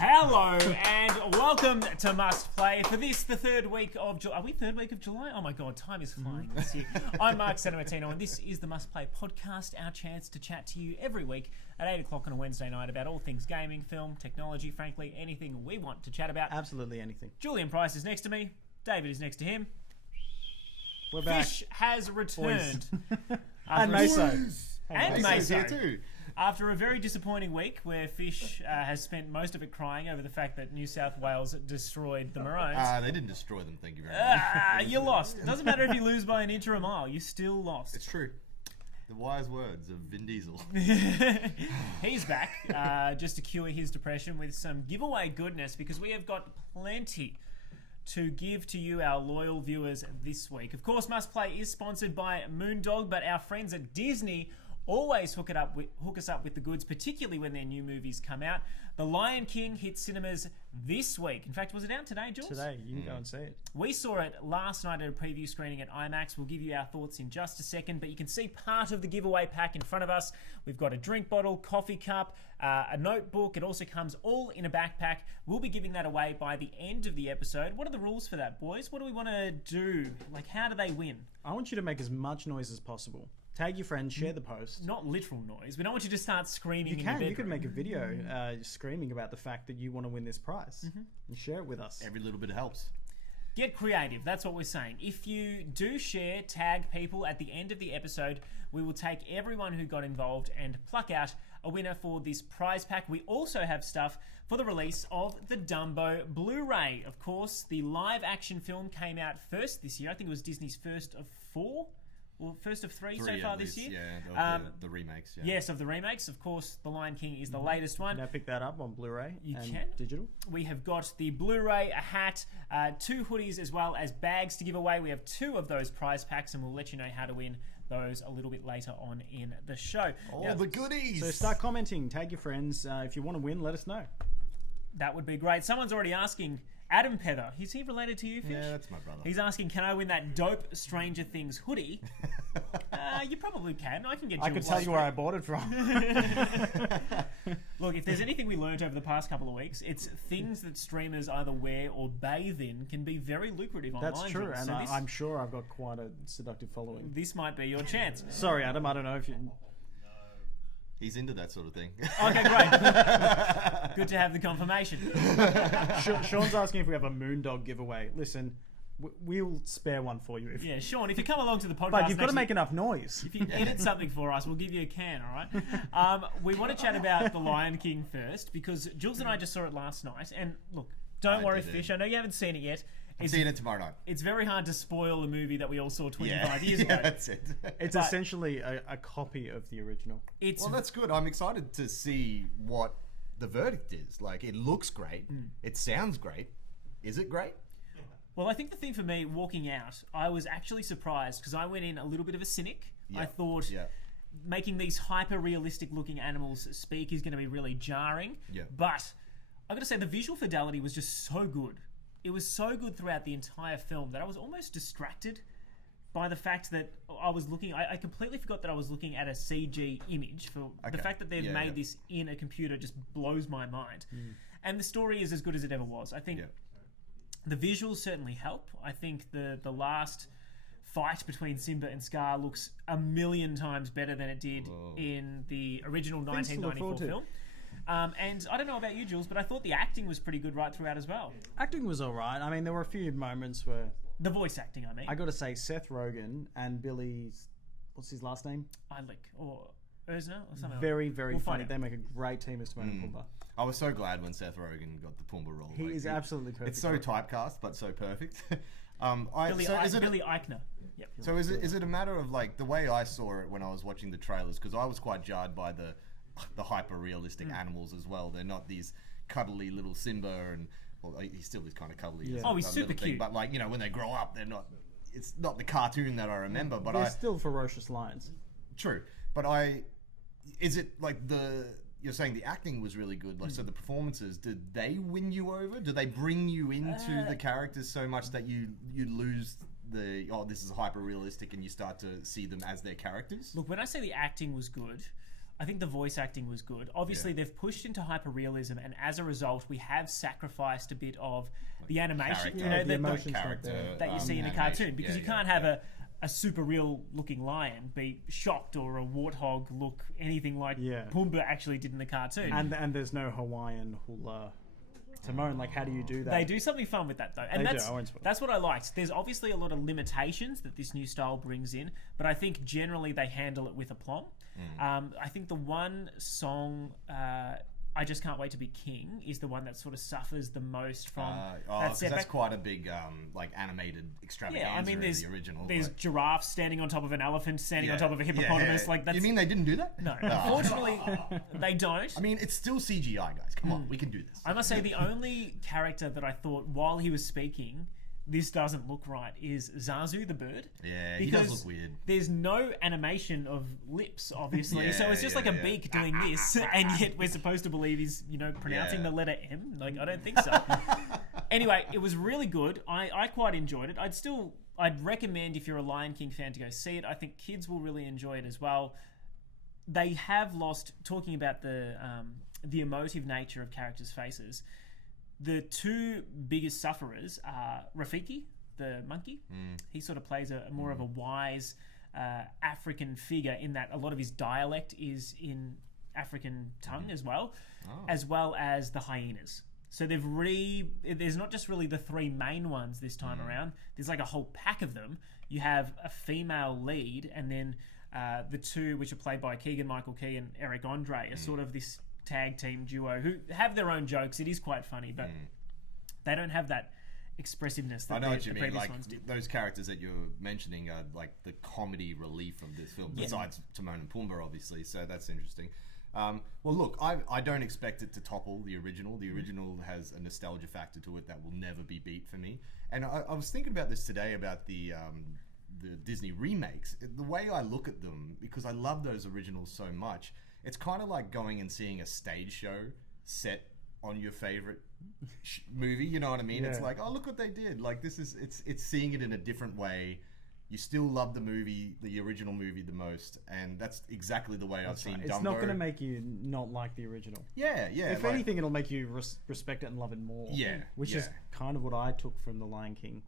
Hello and welcome to Must Play for this, the third week of July. Are we third week of July? Oh my god, time is flying this year. I'm Mark Santamartino and this is the Must Play podcast, our chance to chat to you every week at 8 o'clock on a Wednesday night about all things gaming, film, technology, frankly, anything we want to chat about. Absolutely anything. Julian Price is next to me. David is next to him. We're back. Fish has returned. And Meso. And Meso's here Meso. too. After a very disappointing week where Fish has spent most of it crying over the fact that New South Wales destroyed the Maroons. They didn't destroy them, thank you very much. You lost. It doesn't matter if you lose by an inch or a mile, you still lost. It's true. The wise words of Vin Diesel. He's back just to cure his depression with some giveaway goodness because we have got plenty to give to you, our loyal viewers, this week. Of course, Must Play is sponsored by Moondog, but our friends at Disney always hook us up with the goods, particularly when their new movies come out. The Lion King hits cinemas this week. In fact, was it out today, Jules? Today, you can go and see it. We saw it last night at a preview screening at IMAX. We'll give you our thoughts in just a second, but you can see part of the giveaway pack in front of us. We've got a drink bottle, coffee cup, a notebook. It also comes all in a backpack. We'll be giving that away by the end of the episode. What are the rules for that, boys? What do we want to do? Like, how do they win? I want you to make as much noise as possible. Tag your friends, share the post. Not literal noise. We don't want you to start screaming in your You bedroom. could make a video screaming about the fact that you want to win this prize. And share it with us. Every little bit helps. Get creative, that's what we're saying. If you do share, tag people at the end of the episode, we will take everyone who got involved and pluck out a winner for this prize pack. We also have stuff for the release of the Dumbo Blu-ray. Of course, the live action film came out first this year. I think it was Disney's first of four. Well, first of three so far this year. Yeah, the remakes. Yeah. Yes, of the remakes. Of course, The Lion King is the latest one. Now pick that up on Blu-ray and can. digital. We have got the Blu-ray, a hat, 2 hoodies as well as bags to give away. We have 2 of those prize packs and we'll let you know how to win those a little bit later on in the show. All the goodies! So start commenting, tag your friends. If you want to win, let us know. That would be great. Someone's already asking, Adam Pether, is he related to you, Fish? Yeah, that's my brother. He's asking, can I win that dope Stranger Things hoodie? You probably can. I can get you I could tell you where I bought it from. Look, if there's anything we learned over the past couple of weeks, it's things that streamers either wear or bathe in can be very lucrative online. That's true, and So I'm sure I've got quite a seductive following. this might be your chance. Sorry, Adam, I don't know if you... He's into that sort of thing. Okay, great. Good to have the confirmation. Sean's asking if we have a Moondog giveaway. Listen, we'll spare one for you. Yeah, Sean, if you come along to the podcast... But you've got to make enough noise. If you edit something for us, we'll give you a can, all right? We want to chat about The Lion King first, because Jules and I just saw it last night. And look, don't worry, Fish, I know you haven't seen it yet. I'm seeing it tomorrow night. It's very hard to spoil a movie that we all saw 25 years ago. Yeah, that's it. It's essentially a copy of the original. Well, that's good. I'm excited to see what the verdict is. Like, it looks great. It sounds great. Is it great? Well, I think the thing for me, walking out, I was actually surprised because I went in a little bit of a cynic. Yeah. I thought making these hyper-realistic looking animals speak is going to be really jarring. Yeah. But I've got to say, the visual fidelity was just so good. It was so good throughout the entire film that I was almost distracted by the fact that I was looking... I completely forgot that I was looking at a CG image. The fact that they've made this in a computer just blows my mind. And the story is as good as it ever was. I think the visuals certainly help. I think the last fight between Simba and Scar looks a million times better than it did in the original 1994 film. And I don't know about you, Jules, but I thought the acting was pretty good right throughout as well. Acting was alright. I mean, there were a few moments where... The voice acting, I mean. I got to say, Seth Rogen and Billy's... What's his last name? Eilish or Erzner or something. Very, very We'll funny. find out. They make a great team as Timon and Pumbaa. I was so glad when Seth Rogen got the Pumbaa role. He is absolutely perfect. It's so typecast, but so perfect. Billy Eichner. Yep. So is it a matter of, like, the way I saw it when I was watching the trailers, because I was quite jarred by the hyper-realistic animals as well. They're not these cuddly little Simba and... Well, he still is kind of cuddly. Yeah. Oh, he's super cute. But, like, you know, when they grow up, they're not... It's not the cartoon that I remember, but They're still ferocious lions. True. But is it, like, the you're saying the acting was really good. Like, so the performances, did they win you over? Do they bring you into the characters so much that you lose this is hyper realistic and you start to see them as their characters? Look, when I say the acting was good, I think the voice acting was good. Obviously, they've pushed into hyperrealism, and as a result, we have sacrificed a bit of the animation, the emotions that you see in a cartoon, because you can't have a super real looking lion be shocked, or a warthog look anything like Pumbaa actually did in the cartoon. And there's no Hawaiian hula. Timon, like, how do you do that? They do something fun with that, though, and that's what I liked. There's obviously a lot of limitations that this new style brings in, but I think generally they handle it with aplomb. I think the one song, I Just Can't Wait to Be King, is the one that sort of suffers the most from that setback. That's quite a big like animated extravaganza. Yeah, I mean, there's the original. There's giraffes standing on top of an elephant, standing on top of a hippopotamus. Like, that's... You mean they didn't do that? No, unfortunately, they don't. I mean, it's still CGI, guys. Come on, we can do this. I must say, the only character that I thought while he was speaking, this doesn't look right, is Zazu the bird. Yeah, he does look weird. There's no animation of lips, obviously, so it's just like a beak doing this, and yet we're supposed to believe he's, pronouncing the letter M. Like, I don't think so. Anyway, it was really good. I quite enjoyed it. I'd recommend, if you're a Lion King fan, to go see it. I think kids will really enjoy it as well. They have lost, talking about the emotive nature of characters' faces. The two biggest sufferers are Rafiki, the monkey. He sort of plays a more of a wise African figure, in that a lot of his dialect is in African tongue as well as the hyenas. So there's not just really the three main ones this time around. There's like a whole pack of them. You have a female lead, and then the two, which are played by Keegan-Michael Key and Eric Andre, are sort of this tag team duo who have their own jokes. It is quite funny, but they don't have that expressiveness that I know what you mean. Like, ones did. Those characters that you're mentioning are like the comedy relief of this film, besides Timon and Pumbaa, obviously. So that's interesting. Well, look, I don't expect it to topple the original. The original has a nostalgia factor to it that will never be beat for me. And I was thinking about this today, about the Disney remakes. The way I look at them, because I love those originals so much, it's kind of like going and seeing a stage show set on your favorite movie. You know what I mean? It's like, oh, look what they did. Like, it's seeing it in a different way. You still love the movie, the original movie, the most, and that's exactly the way I've seen Dumbo. It's not going to make you not like the original. Yeah. If anything, it'll make you respect it and love it more. Yeah. Which is kind of what I took from The Lion King.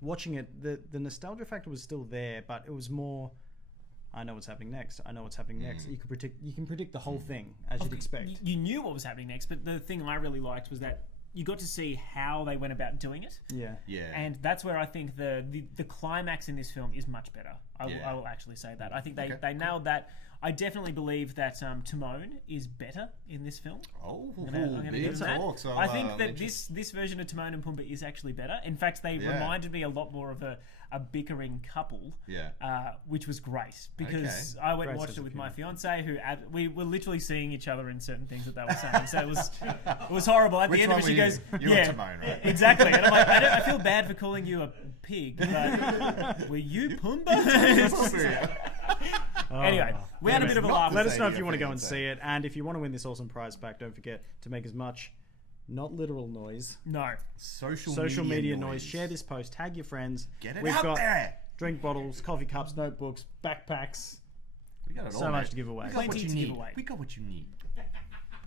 Watching it, the nostalgia factor was still there, but it was more, I know what's happening next. You can predict the whole thing, as you'd expect. You knew what was happening next, but the thing I really liked was that you got to see how they went about doing it. Yeah. And that's where I think the climax in this film is much better. I will actually say that. I think they nailed that. I definitely believe that Timon is better in this film. I'm gonna big talk. So I think that this version of Timon and Pumbaa is actually better. In fact, they reminded me a lot more of a bickering couple, which was great, because I went and watched it with my fiance, who we were literally seeing each other in certain things that they were saying. So it was horrible. At the end of it, she goes, "You're Timon, right?" Exactly. And I'm like, I feel bad for calling you a pig, but were you Pumbaa? Anyway, we had a bit of a laugh. Let us know if you want to go and see it, and if you want to win this awesome prize pack, don't forget to make as much, not literal noise, social media noise. Share this post, tag your friends. Get it out there. Drink bottles, coffee cups, notebooks, backpacks. We got it all. So much to give away. We got what you need. We got what you need.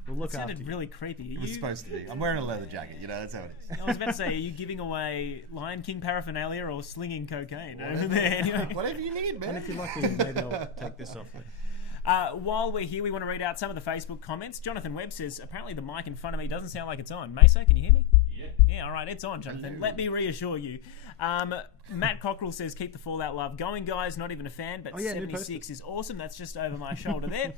We'll look that sounded after really creepy. It was supposed to be. I'm wearing a leather jacket. That's how it is. I was about to say, are you giving away Lion King paraphernalia or slinging cocaine over there? Anyway. Whatever you need, man. And if you're lucky, maybe I'll take this off. While we're here, we want to read out some of the Facebook comments. Jonathan Webb says, apparently the mic in front of me doesn't sound like it's on. Mesa, can you hear me? Yeah, all right, it's on, Jonathan. Hello. Let me reassure you. Matt Cockrell says, keep the Fallout love going, guys. Not even a fan, but 76 is awesome. That's just over my shoulder there.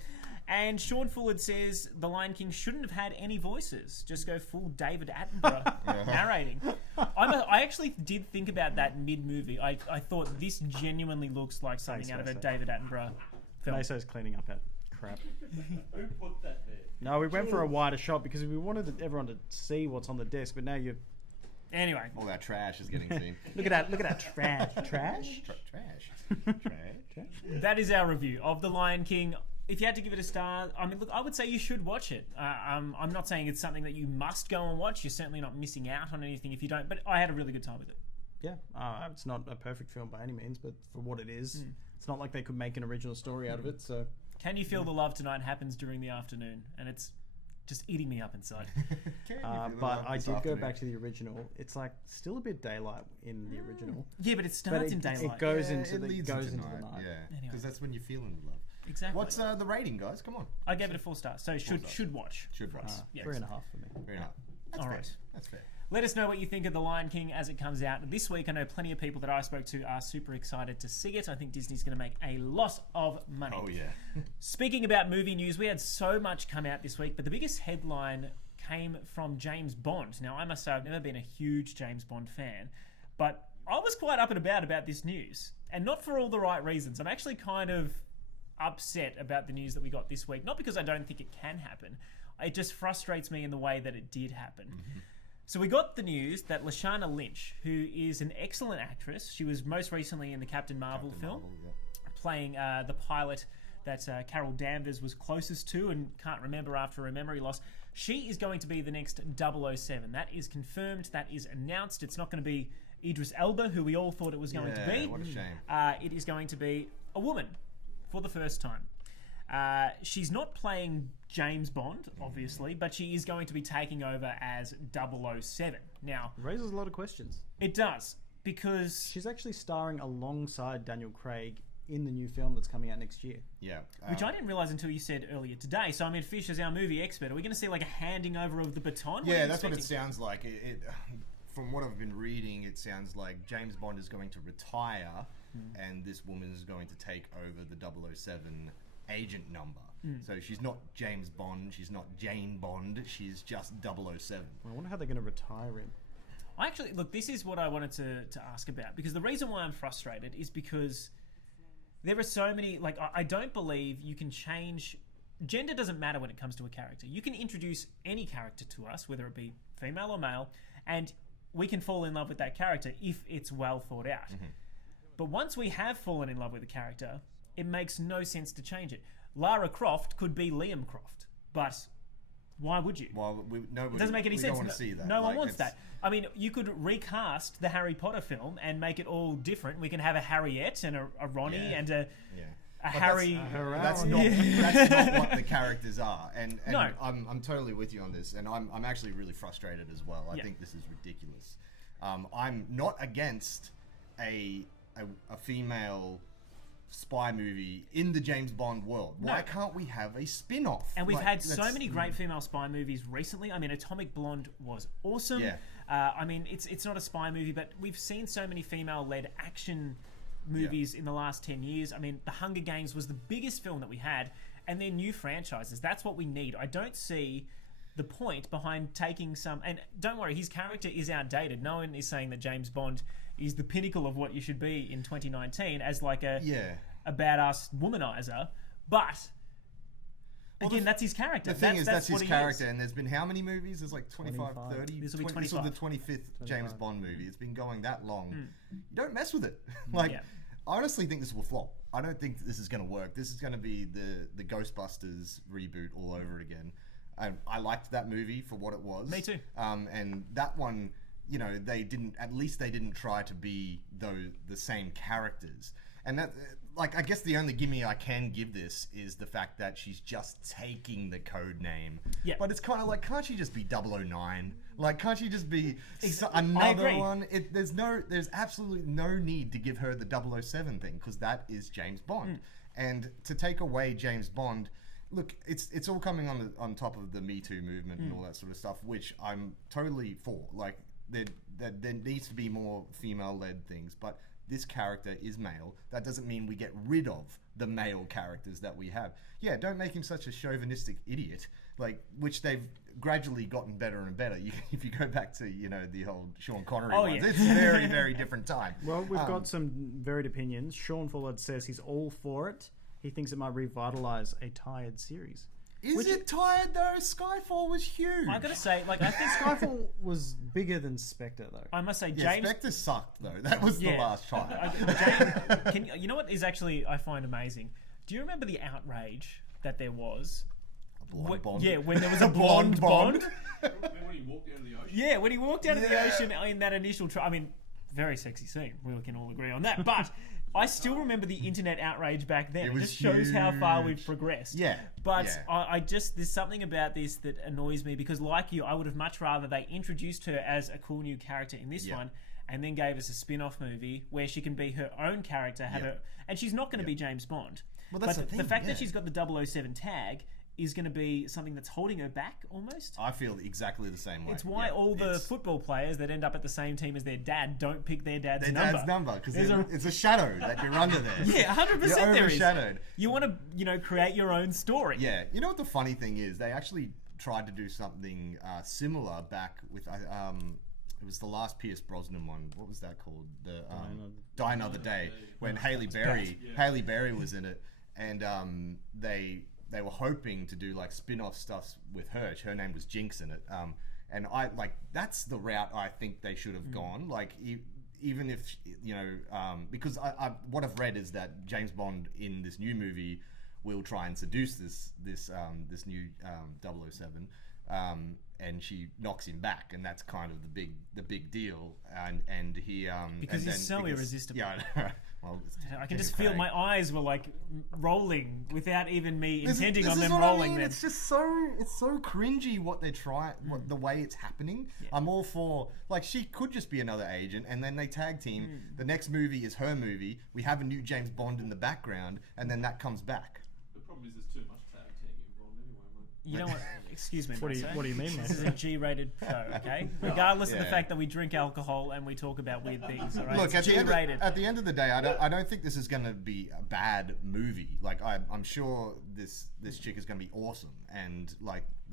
And Sean Fullard says, The Lion King shouldn't have had any voices. Just go full David Attenborough narrating. I actually did think about that mid-movie. I thought this genuinely looks like something out of a David Attenborough film. Meso's cleaning up that crap. Who put that there? No, we went for a wider shot because we wanted everyone to see what's on the desk, but now you're... Anyway. All that trash is getting seen. Look at that trash. Trash? Trash. That is our review of The Lion King. if you had to give it a star, I mean, look, I would say you should watch it. I'm not saying it's something that you must go and watch. You're certainly not missing out on anything if you don't. But I had a really good time with it. Yeah, it's not a perfect film by any means, but for what it is, it's not like they could make an original story out of it. So, Can You Feel the Love Tonight happens during the afternoon, and it's just eating me up inside. but I did go back to the original. It's like still a bit daylight in the original. Yeah, but it starts in daylight. It goes Yeah, into it the leads goes into into the night. night. Yeah, Anyway. because that's when you're feeling the love. Exactly. What's the rating, guys? Come on. I gave it a 4 stars, so should watch. Should watch. Yeah, 3.5 for me. Fair enough. That's All fair. right. That's fair. Let us know what you think of The Lion King as it comes out this week. I know plenty of people that I spoke to are super excited to see it. I think Disney's going to make a lot of money. Oh yeah. Speaking about movie news, we had so much come out this week, but the biggest headline came from James Bond. Now, I must say I've never been a huge James Bond fan, but I was quite up and about this news, and not for all the right reasons. I'm actually kind of upset about the news that we got this week, not because I don't think it can happen. It just frustrates me in the way that it did happen. So we got the news that Lashana Lynch, who is an excellent actress, she was most recently in the Captain Marvel film, playing the pilot that Carol Danvers was closest to and can't remember after a memory loss. She is going to be the next 007. That is confirmed. That is announced. It's not going to be Idris Elba, who we all thought it was going to be. What a shame. It is going to be a woman for the first time. She's not playing James Bond, obviously, but she is going to be taking over as 007. Now, It raises a lot of questions. it does, because... She's actually starring alongside Daniel Craig in the new film that's coming out next year. Yeah. Which I didn't realise until you said earlier today. So, I mean, Fish is our movie expert. Are we going to see, like, a handing over of the baton? Yeah, that's what it sounds like. From what I've been reading, it sounds like James Bond is going to retire, and this woman is going to take over the 007 agent number. So she's not James Bond, she's not Jane Bond, she's just 007. I wonder how they're going to retire him. I actually, look, this is what I wanted to ask about, because the reason why I'm frustrated is because there are so many, like, I don't believe you can change... Gender doesn't matter when it comes to a character. You can introduce any character to us, whether it be female or male, and we can fall in love with that character if it's well thought out. But once we have fallen in love with a character, it makes no sense to change it. Lara Croft could be Liam Croft, but why would you? Well, nobody, It doesn't make any we sense. don't want to see that. No one Like, wants it's- that. I mean, you could recast the Harry Potter film and make it all different. We can have a Harriet and a Ronnie Yeah. and a But Harry. That's not that's not what the characters are, and No. I'm totally with you on this, and I'm actually really frustrated as well. I Yeah. think this is ridiculous. I'm not against a female spy movie in the James Bond world. Why can't we have a spin-off? And we've Like, had so that's- many great female spy movies recently. I mean, Atomic Blonde was awesome. Yeah. I mean, it's not a spy movie, but we've seen so many female-led action movies in the last 10 years. I mean, The Hunger Games was the biggest film that we had, and they're new franchises. That's what we need. I don't see the point behind taking some... And don't worry, his character is outdated. No one is saying that James Bond is the pinnacle of what you should be in 2019 as like a badass womanizer. But... Again, that's his character. The thing is, that's his what he character, is. and there's been how many movies? There's like 25, 25. 30? This will be 20 This will be the 25. 25th James Bond movie. It's been going that long. You don't mess with it. Like, Yeah. I honestly think this will flop. I don't think this is going to work. This is going to be the Ghostbusters reboot all over again. I liked that movie for what it was. Me too. And that one, you know, they didn't try to be the same characters. And that, like, I guess the only gimme I can give this is the fact that she's just taking the code name. Yeah. But it's kind of like, can't she just be 009? Like, can't she just be I another agree. one? There's absolutely no need to give her the 007 thing, because that is James Bond. And to take away James Bond, look, it's all coming on top of the Me Too movement and all that sort of stuff, which I'm totally for. Like, there needs to be more female-led things, but this character is male. That doesn't mean we get rid of the male characters that we have. Yeah, don't make him such a chauvinistic idiot, like, which they've gradually gotten better and better. If you go back to, you know, the old Sean Connery ones, yeah. it's a very, very different time. Well, we've got some varied opinions. Sean Fullard says he's all for it. He thinks it might revitalize a tired series. Is it tired though? Skyfall was huge. I gotta say, like, I think Skyfall was bigger than Spectre, though. I must say, Yeah, James. Spectre sucked though. That was the last time. You know what is actually I find amazing? Do you remember the outrage that there was. A blonde Bond. Yeah, when there was a blonde Bond. Remember when he walked out of the ocean? Yeah, when he walked out of the ocean in that initial I mean, very sexy scene. We can all agree on that. But I still remember the internet outrage back then. It was just shows how far we've huge. progressed. Yeah. But yeah. I just, there's something about this that annoys me because, like you, I would have much rather they introduced her as a cool new character in this one and then gave us a spin-off movie where she can be her own character, and she's not going to be James Bond. Well, that's but the thing, fact yeah. that she's got the 007 tag is going to be something that's holding her back almost. I feel exactly the same way. It's why all the football players that end up at the same team as their dad don't pick their dad's number. Because it's a shadow that you're under there. Yeah, 100% You're there is. overshadowed. You want to, create your own story. Yeah. You know what the funny thing is? They actually tried to do something similar back with it was the last Pierce Brosnan one. What was that called? The Die Another Day, when Halle Berry was in it, and they were hoping to do like spin-off stuff with her. Her name was Jinx in it. And I that's the route I think they should have gone. Like even if because I what I've read is that James Bond in this new movie will try and seduce this new 007. And she knocks him back, and that's kind of the big deal. And he because and he's so irresistible. Yeah, I know. Well, I can just feel my eyes were like rolling without even me This intending is on them what rolling. I mean. Them. It's just so cringy what they try, the way it's happening. Yeah. I'm all for she could just be another agent, and then they tag team. The next movie is her movie. We have a new James Bond in the background, and then that comes back. The problem is there's too much tag teaming involved anyway, mate. You know what? Excuse me. What do you mean, This is a G-rated show, okay? Regardless of the fact that we drink alcohol and we talk about weird things, all right? Look, it's G-rated. At the end of the day, I don't think this is going to be a bad movie. I'm sure this chick is going to be awesome, and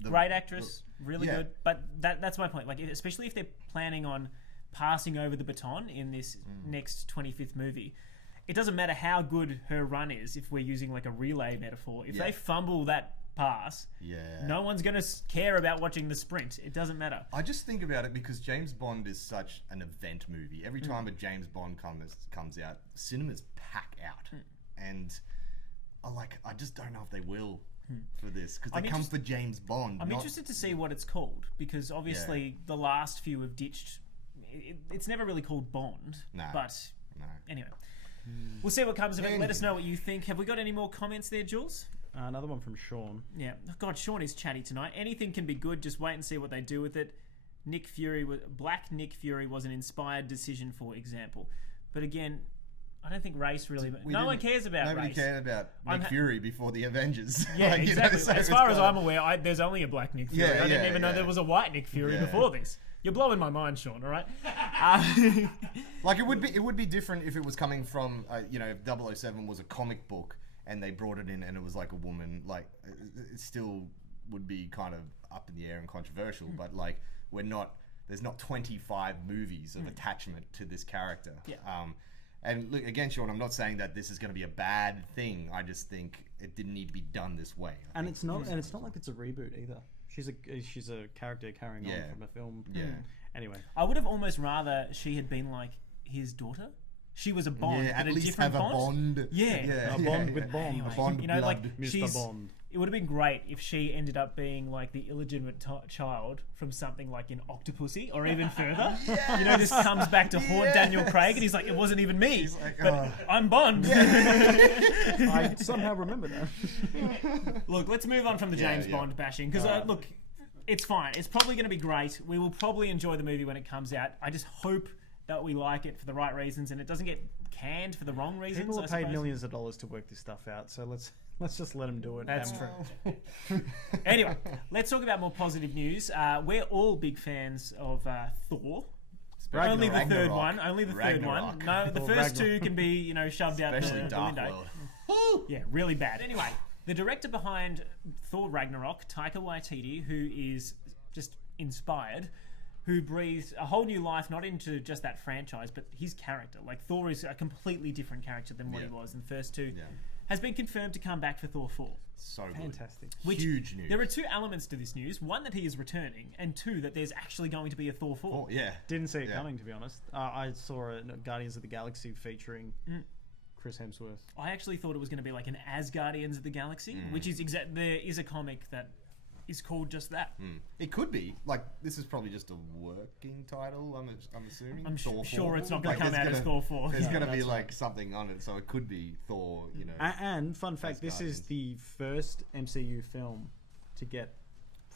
great actress, really good. But that's my point. Especially if they're planning on passing over the baton in this next 25th movie. It doesn't matter how good her run is if we're using a relay metaphor. If they fumble that pass, no one's going to care about watching the sprint. It doesn't matter. I just think about it because James Bond is such an event movie. Every time a James Bond comes out, cinemas pack out. And I just don't know if they will for this because they come for James Bond. I'm interested to see what it's called because obviously the last few have ditched. It's never really called Bond. No. But anyway. We'll see what comes of it. Let us know what you think. Have we got any more comments there, Jules? Another one from Sean. Yeah. Oh, God, Sean is chatty tonight. Anything can be good. Just wait and see what they do with it. Black Nick Fury was an inspired decision, for example. But again, I don't think race really... No one cares about Nobody race. cared about Nick Fury before the Avengers. Yeah, exactly. As far as I'm aware, there's only a black Nick Fury. I didn't even know there was a white Nick Fury before this. You're blowing my mind, Sean, all right? It would be different if it was coming from, if 007 was a comic book and they brought it in and it was a woman, it still would be kind of up in the air and controversial, but there's not 25 movies of attachment to this character. Yeah. And look, again, Sean, I'm not saying that this is going to be a bad thing. I just think it didn't need to be done this way. And it's not like it's a reboot either. She's a character carrying on from a film. Yeah. Anyway, I would have almost rather she had been his daughter. She was a Bond, at but least different have Bond. a Bond. Yeah. a Bond with Bond. Anyway, A Bond blood. Mr. Bond. It would have been great if she ended up being the illegitimate child from something like in Octopussy or even further. Just comes back to haunt Daniel Craig and he's like, it wasn't even me, but I'm Bond. I somehow remember that. Look, let's move on from the James Bond bashing because look, it's fine. It's probably going to be great. We will probably enjoy the movie when it comes out. I just hope that we like it for the right reasons and it doesn't get canned for the wrong reasons. People have paid millions of dollars to work this stuff out, so let's just let them do it. That's true. Anyway, let's talk about more positive news. We're all big fans of Thor. Only the third one. Only the third one. No, the first two can be, shoved out the window. Yeah, really bad. Anyway, the director behind Thor Ragnarok, Taika Waititi, who is just inspired, who breathed a whole new life, not into just that franchise, but his character. Thor is a completely different character than what he was in the first two. Yeah. Has been confirmed to come back for Thor 4. So good. Fantastic. Huge news. There are two elements to this news. One, that he is returning, and two, that there's actually going to be a Thor 4. Oh, yeah. Didn't see it coming, to be honest. I saw a Guardians of the Galaxy featuring Chris Hemsworth. I actually thought it was going to be like an Asgardians of the Galaxy, which is there is a comic that is called just that. It could be like this is probably just a working title. I'm assuming. I'm Thor 4. sure it's not going to come there's out as gonna- Thor 4. There's Yeah. going to be that's like something on it, so it could be Thor. You know. And fun fact, this is Asgardians. the first MCU film to get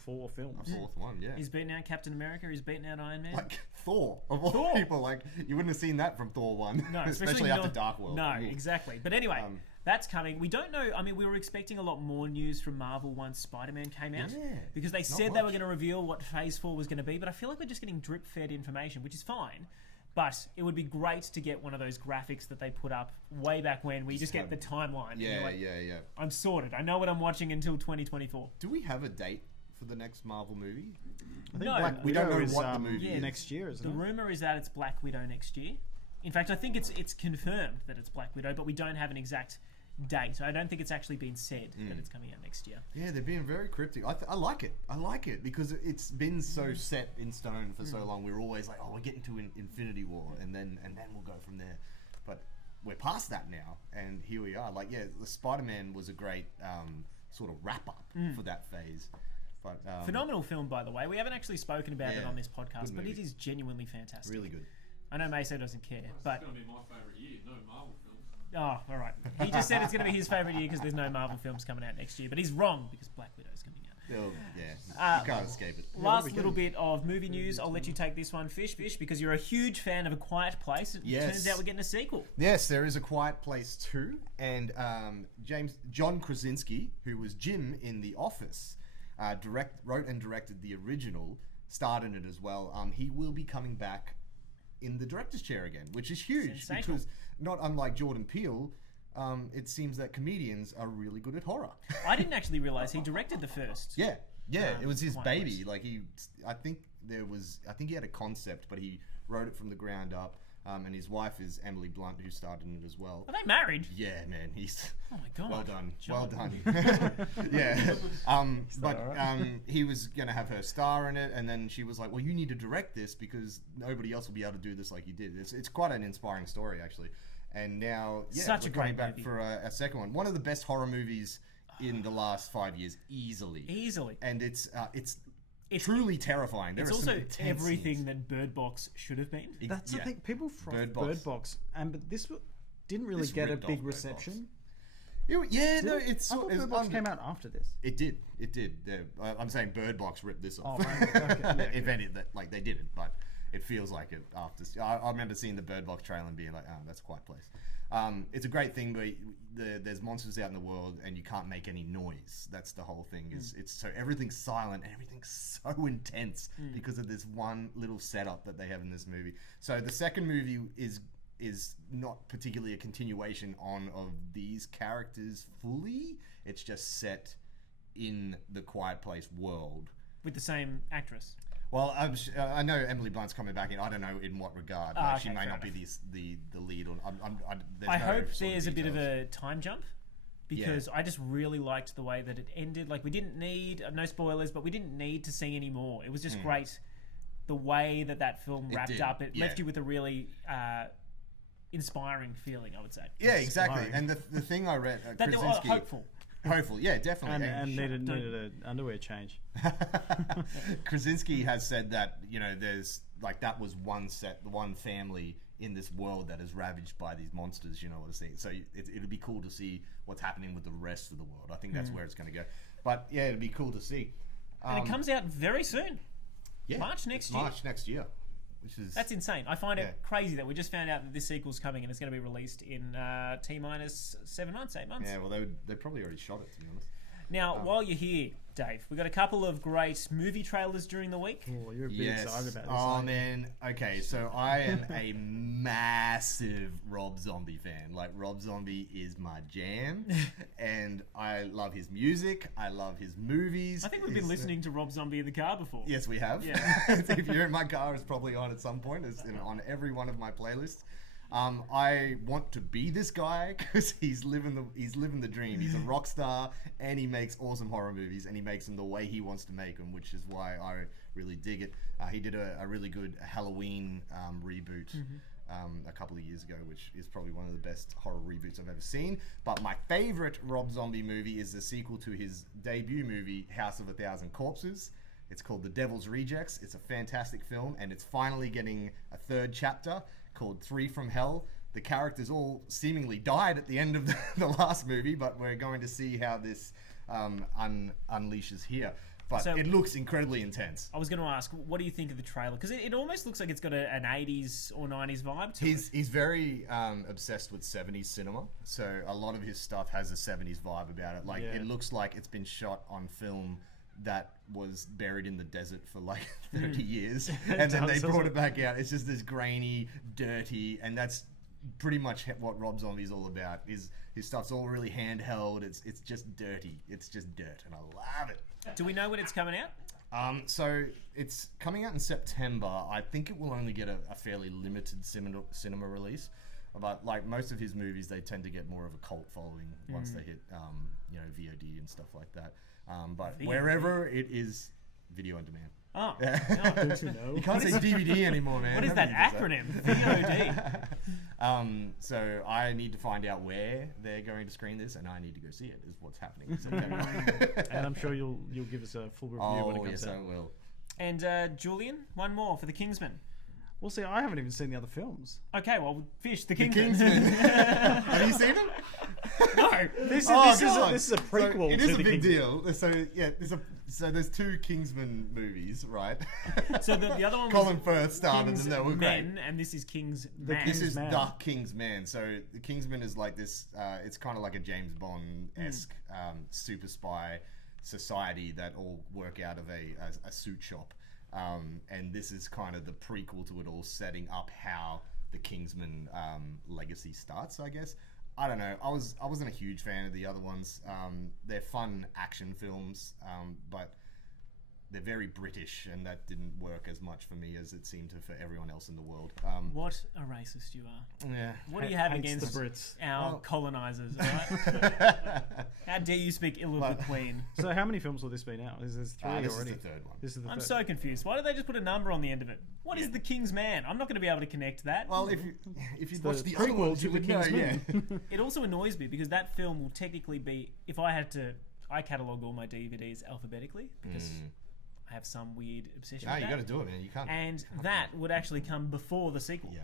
4 films. A fourth one, yeah. He's beaten out Captain America. He's beaten out Iron Man. Like Thor of all Thor. people, like you wouldn't have seen that from Thor 1. No, especially after not- Dark World. No, Ooh. exactly. But anyway, that's coming. We don't know. I mean, we were expecting a lot more news from Marvel once Spider-Man came out. Yeah, Because they not said they were much. going to reveal what Phase 4 was going to be, but I feel like we're just getting drip-fed information, which is fine. But it would be great to get one of those graphics that they put up way back when, where you just get the timeline. and you're Yeah, like, yeah. I'm sorted. I know what I'm watching until 2024. Do we have a date for the next Marvel movie? I think No, Black we don't Widow know is, what the movie is. next year, isn't The it? rumor is that it's Black Widow next year. In fact, I think it's confirmed that it's Black Widow, but we don't have an exact date. I don't think it's actually been said that it's coming out next year. Yeah, they're being very cryptic. I like it. I like it because it's been so set in stone for so long. We're always like, oh, we're getting to Infinity War, and then we'll go from there. But we're past that now, and here we are. Like, yeah, the Spider-Man was a great sort of wrap up for that phase. But Phenomenal film, by the way. We haven't actually spoken about it Yeah, on this podcast, good but it movie. is genuinely fantastic. really good. I know Meso doesn't care, but It's going to be my favourite year. No Marvel films. oh, all right. He just said it's going to be his favorite year because there's no Marvel films coming out next year, but he's wrong because Black Widow's coming out. Oh, yeah, you can't escape it. Last little bit of movie news. I'll let you take this one, Fish, because you're a huge fan of A Quiet Place. It Yes. turns out we're getting a sequel. Yes, there is A Quiet Place 2, and John Krasinski, who was Jim in The Office, wrote and directed the original, starred in it as well. He will be coming back in the director's chair again, which is huge Sensational. because not unlike Jordan Peele, it seems that comedians are really good at horror. I didn't actually realise he directed the first. Yeah, it was his Quiet baby. Place. Like I think he had a concept, but he wrote it from the ground up. And his wife is Emily Blunt, who starred in it as well. Are they married? Yeah, man, he's Oh my god. well done, John. well done. Yeah, but he was gonna have her star in it, and then she was like, "Well, you need to direct this because nobody else will be able to do this like you did." It's quite an inspiring story, actually. And now, yeah, Such a we're coming great back movie. for a second one. One of the best horror movies in the last 5 years, easily. Easily. And it's truly terrifying. There It's are some also intense everything scenes. that Bird Box should have been. That's the Yeah. thing. People from Bird Bird Box. Box, but this didn't really This get a ripped big off Bird reception. Yeah, no, Did it? it's I thought Bird Box came out after this. It did. Yeah, I'm saying Bird Box ripped this off. Oh, right. Okay. Yeah, If any, like they didn't, but it feels like it after. I remember seeing the Bird Box trailer and being like, "Oh, that's a quiet place." It's a great thing, but there's monsters out in the world and you can't make any noise. That's the whole thing. It's so everything's silent and everything's so intense because of this one little setup that they have in this movie. So the second movie is not particularly a continuation of these characters fully. It's just set in the Quiet Place world. With the same actress. Well, I know Emily Blunt's coming back in. I don't know in what regard. Like, she okay, may fair not be the lead. Or there's I no hope sort there's a bit of details. a time jump because I just really liked the way that it ended. Like, we didn't need, no spoilers, but we didn't need to see any more. It was just great the way that film wrapped did, up. It yeah. left you with a really inspiring feeling, I would say. Yeah, exactly. Inspiring. And the thing I read, That they were Krasinski, hopeful. hopeful, yeah, definitely. And needed an underwear change. Krasinski has said that there's like that was one family in this world that is ravaged by these monsters. You know what I'm saying? So it'll be cool to see what's happening with the rest of the world. I think that's where it's going to go. But yeah, it'll be cool to see. And it comes out very soon. Yeah, March next year. March next year, which is That's insane. I find Yeah. it crazy that we just found out that this sequel's coming and it's going to be released in T-minus 7 months, 8 months. yeah. Well, they probably already shot it, to be honest. Now, while you're here, Dave, we got a couple of great movie trailers during the week. Oh, you're a bit Yes. excited about this. Oh aren't you? man. Okay, so I am a massive Rob Zombie fan. Like Rob Zombie is my jam, and I love his music. I love his movies. I think we've been listening to Rob Zombie in the car before. Yes, we have. Yeah. If you're in my car, it's probably on at some point. It's on every one of my playlists. I want to be this guy because he's living the dream. He's a rock star and he makes awesome horror movies and he makes them the way he wants to make them, which is why I really dig it. He did a really good Halloween reboot a couple of years ago, which is probably one of the best horror reboots I've ever seen. But my favorite Rob Zombie movie is the sequel to his debut movie, House of a Thousand Corpses. It's called The Devil's Rejects. It's a fantastic film, and it's finally getting a third chapter called Three from Hell. The characters all seemingly died at the end of the last movie, but we're going to see how this unleashes here. But So- it looks incredibly intense. I was going to ask, what do you think of the trailer? Because it almost looks like it's got an 80s or 90s vibe to it. He's very obsessed with 70s cinema, so a lot of his stuff has a 70s vibe about it. Like, Yeah. it looks like it's been shot on film that was buried in the desert for like 30 years, and then they does, brought doesn't it back out. It's just this grainy, dirty, and that's pretty much what Rob Zombie's all about. His stuff's all really handheld. It's just dirty. It's just dirt, and I love it. Do we know when it's coming out? So it's coming out in September. I think it will only get a fairly limited cinema release. But like most of his movies, they tend to get more of a cult following once they hit, VOD and stuff like that. But VOD? wherever it is, video on demand. Oh, Good to know. You can't say DVD anymore, man. what is that Nobody acronym? does VOD. So I need to find out where they're going to screen this, and I need to go see it. Is what's happening in September. And I'm sure you'll give us a full review when it Oh comes yes, out. I will. And Julian, one more for The Kingsman. Well, see, I haven't even seen the other films. Okay, well, Fish, The The Kingsman. Kingsman. Have you seen it? No. This Oh, is God. a prequel. So it to is a the big Kingsman. deal. So yeah, there's two Kingsman movies, right? So the other one Colin was Firth starred, and they were great. Men, and this is King's The Man. This is Kingsman. the Kingsman. So the Kingsman is like this. It's kind of like a James Bond-esque super spy society that all work out of a suit shop. And this is kind of the prequel to it all, setting up how the Kingsman legacy starts, I guess. I don't know. I wasn't a huge fan of the other ones. They're fun action films, but they're very British, and that didn't work as much for me as it seemed to for everyone else in the world. What a racist you are. Yeah. What do you have Hates against the Brits? our Well- colonizers, right? How dare you speak ill of the Queen? So how many films will this be now? There's three This already. is the third one. This is the I'm third. so confused. Why did they just put a number on the end of it? What is The King's Man? I'm not going to be able to connect that. Well, if you'd the watched the other prequel ones, to you The would know. Yeah. Kingsman. It also annoys me because that film will technically be, if I had to, I catalogue all my DVDs alphabetically because I have some weird obsession Ah, with you that. got to do it, man. You can't. And that would actually come before the sequel. Yeah.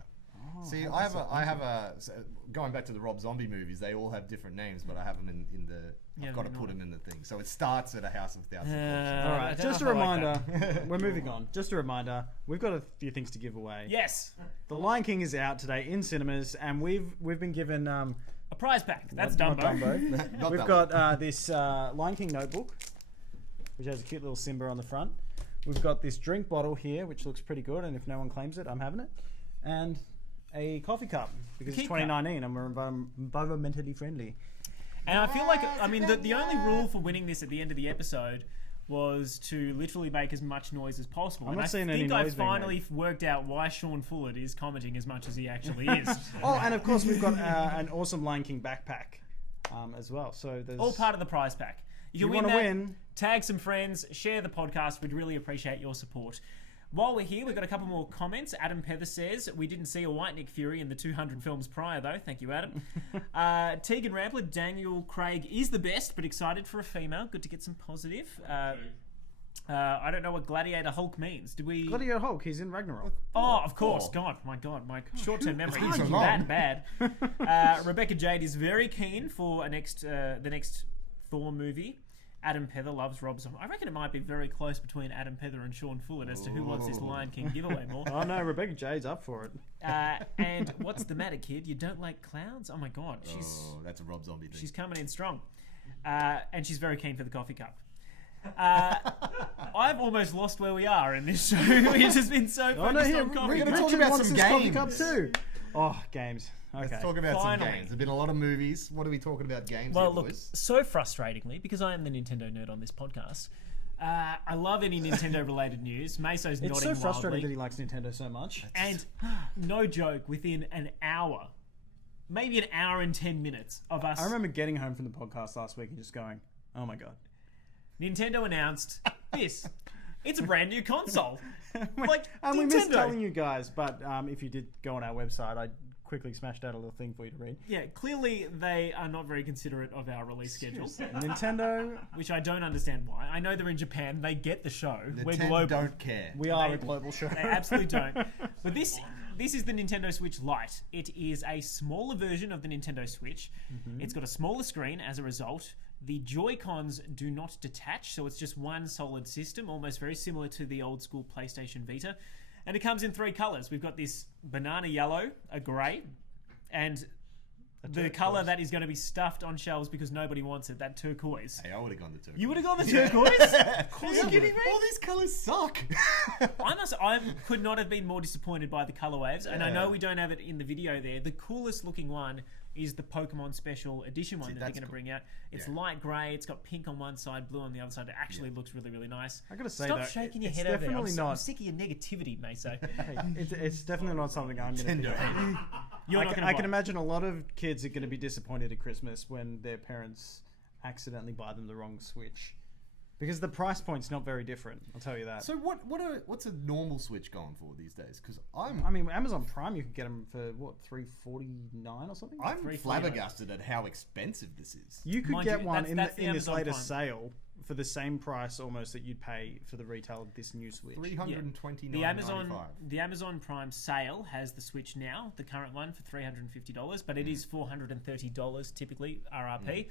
See, I have a so going back to the Rob Zombie movies. They all have different names, but I have them in the. Yeah, I've got to they're put not. them in the thing. So it starts at a House of Thousand Corpses. All I right, don't just a know if I like reminder. We're moving on. Just a reminder. We've got a few things to give away. Yes, The Lion King is out today in cinemas, and we've been given a prize pack. That's not Dumbo. Dumbo. Not We've that got this Lion King notebook, which has a cute little Simba on the front. We've got this drink bottle here, which looks pretty good, and if no one claims it, I'm having it. And a coffee cup, because it's Keep cup. 2019 and we're environmentally friendly. And I feel like, I mean, the only rule for winning this at the end of the episode was to literally make as much noise as possible. I'm and not I seeing think any I noise being finally worked out why Sean Fullard is commenting as much as he actually is. Oh, and of course we've got an awesome Lion King backpack as well. So there's All part of the prize pack. You you can win wanna that. win- Tag some friends, share the podcast. We'd really appreciate your support. While we're here, we've got a couple more comments. Adam Pether says, we didn't see a white Nick Fury in the 200 films prior, though. Thank you, Adam. Tegan Rampler, Daniel Craig is the best, but excited for a female. Good to get some positive. I don't know what Gladiator Hulk means. Do we... Gladiator Hulk. He's in Ragnarok. Oh, of course. God, my short-term memory been is so that long. bad. Rebecca Jade is very keen for the next Thor movie. Adam Pether loves Rob Zombie. I reckon it might be very close between Adam Pether and Sean Fullard as to who wants this Lion King giveaway more. Oh no, Rebecca Jade's up for it. And what's the matter, kid? You don't like clowns? Oh my God, Oh, that's a Rob Zombie thing. she's coming in strong, and she's very keen for the coffee cup. I've almost lost where we are in this show. We've just been so Oh no, focused here on coffee. We're gonna talk Richard about wants some his coffee cup games. too. Oh, games. Okay. Let's talk about Finally. some games. There's been a lot of movies. What are we talking about? Games. Well, here, look, boys? so frustratingly, because I am the Nintendo nerd on this podcast, I love any Nintendo-related news. Meso's It's so nodding frustrating that wildly. he likes Nintendo so much. And no joke, within an hour, maybe an hour and 10 minutes of us, I remember getting home from the podcast last week and just going, "Oh my god." Nintendo announced this. It's a brand new console. Like, and we missed Nintendo. telling you guys, but if you did go on our website, I quickly smashed out a little thing for you to read. Yeah, clearly they are not very considerate of our release schedule, Nintendo, which I don't understand why. I know they're in Japan. They get the show. We're Nintendo global. don't care. we are a global show. They absolutely don't. But this is the Nintendo Switch Lite. It is a smaller version of the Nintendo Switch. It's got a smaller screen as a result. The Joy-Cons do not detach, so it's just one solid system, almost very similar to the old school PlayStation Vita. And it comes in 3 colours. We've got this banana yellow, a grey, and the colour that is going to be stuffed on shelves because nobody wants it, that turquoise. Hey, I would have gone the turquoise. You would have gone the turquoise? Of course, Are you kidding me? All these colours suck. I could not have been more disappointed by the colour waves, and I know Yeah. we don't have it in the video there. The coolest looking one is the Pokemon Special Edition one that they're that's going to cool. bring out. It's Yeah. light grey, it's got pink on one side, blue on the other side. It actually looks really, really nice. I gotta say, Stop though, shaking your it's head over there. definitely I'm not- sick of your negativity, Meso. Hey, it's definitely not something I'm going to Nintendo. do. You're not going to I can imagine a lot of kids are going to be disappointed at Christmas when their parents accidentally buy them the wrong Switch. Because the price point's not very different, I'll tell you that. So what's a normal Switch going for these days? Because I mean, Amazon Prime, you could get them for, what, $3.49 or something? I'm $3.49. flabbergasted at how expensive this is. You could Mind get you, one that's the in this Amazon latest Prime. sale for the same price almost that you'd pay for the retail of this new Switch. $329.95. The Amazon Prime sale has the Switch now, the current one, for $350, but it is $430 typically RRP.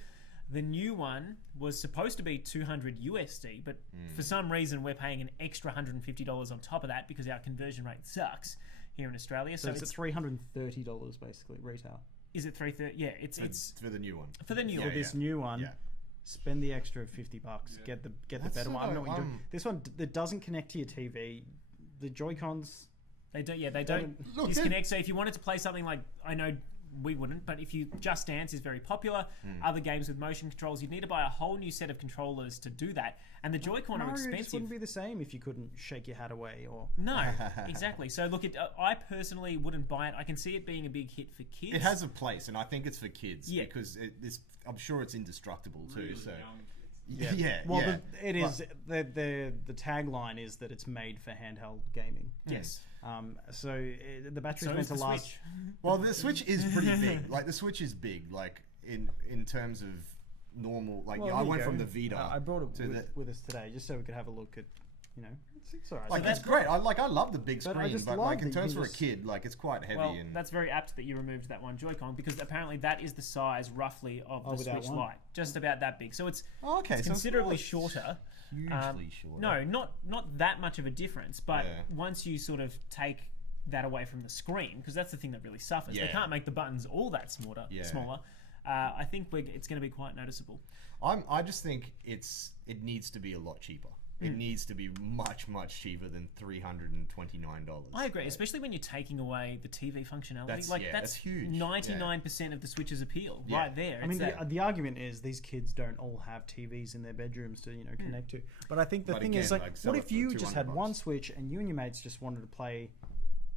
The new one was supposed to be $200 USD, but for some reason we're paying an extra $150 on top of that because our conversion rate sucks here in Australia. So it's at $330 basically, retail. Is it $330? Yeah, it's for the new one. for the new Yeah, one. For this new one, Yeah. spend the extra $50. Get the That's better one. I don't know what you do. I'm- This one that doesn't connect to your TV. The Joy-Cons. They don't. Yeah, they don't Look, disconnect. So if you wanted to play something like, I know we wouldn't, but if you Just Dance is very popular, other games with motion controls, you'd need to buy a whole new set of controllers to do that. And the Joy-Con are Mario just expensive. wouldn't be the same if you couldn't shake your hat away or. No, exactly. So look, I personally wouldn't buy it. I can see it being a big hit for kids. It has a place, and I think it's for kids Yeah. because I'm sure it's indestructible too. Really So young kids. yeah, Well, yeah. it is. The tagline is that it's made for handheld gaming. Yes. So the battery's So meant is to the last. Switch. Well, the Switch is pretty big. Like the Switch is big. Like in terms of normal. Like Well, I here you went go. from the Vita. I brought it to with us today just so we could have a look at. It's all right. Like So it's great. I love the big But I screen, just but love like in that you terms for a just- kid, like it's quite heavy Well, and that's very apt that you removed that one Joy-Con because apparently that is the size roughly of the with that Switch one? Lite, just about that big. So it's Oh, okay, it's so it's considerably not shorter. hugely short. No, not that much of a difference. But Yeah. once you sort of take that away from the screen, because that's the thing that really suffers. They Yeah. can't make the buttons all that smaller. Yeah. Smaller. I think it's going to be quite noticeable. I just think it needs to be a lot cheaper. It needs to be much cheaper than $329. I agree, especially when you're taking away the TV functionality. That's huge. 99% of the Switch's appeal Yeah. right there. I mean, It's that- the argument is these kids don't all have TVs in their bedrooms to connect to. But I think the But thing is, again, like, like, sell what it if for you just had $200? one Switch and you and your mates just wanted to play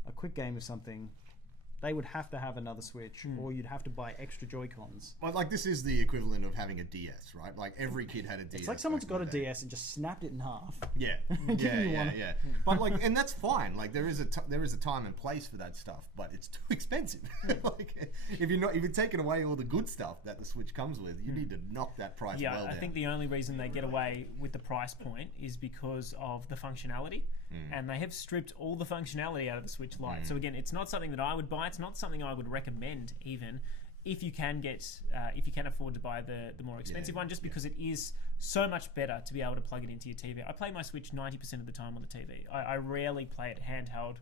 a quick game of something? They would have to have another Switch, or you'd have to buy extra Joy-Cons. Well, like this is the equivalent of having a DS, right? Like every kid had a DS. It's like someone's back got a in the day. DS and just snapped it in half. Yeah, you one. yeah. But like, and that's fine. Like there is a time and place for that stuff, but it's too expensive. Like if you're taking away all the good stuff that the Switch comes with, you need to knock that price Yeah, well I down. think the only reason they get away with the price point is because of the functionality. And they have stripped all the functionality out of the Switch Lite. So again, it's not something that I would buy. It's not something I would recommend even if you can afford to buy the more expensive one, just because it is so much better to be able to plug it into your TV. I play my Switch 90% of the time on the TV. I rarely play it handheld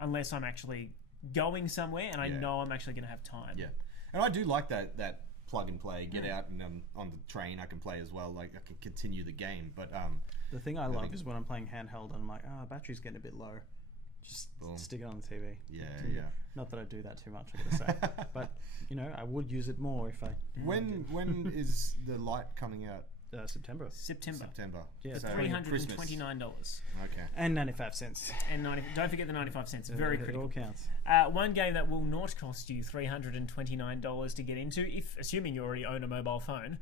unless I'm actually going somewhere and I know I'm actually going to have time. Yeah, and I do like that plug and play. Get out and on the train I can play as well. Like I can continue the game, but The thing I love is when I'm playing handheld and I'm like, battery's getting a bit low. Just stick it on the TV. yeah. Not that I do that too much, I gotta say. But, I would use it more if I... When is the light coming out? September. September. Yeah, So $329. Okay. And 95 cents. And don't forget the 95 cents. Very It critical. all counts. One game that will not cost you $329 to get into, if assuming you already own a mobile phone,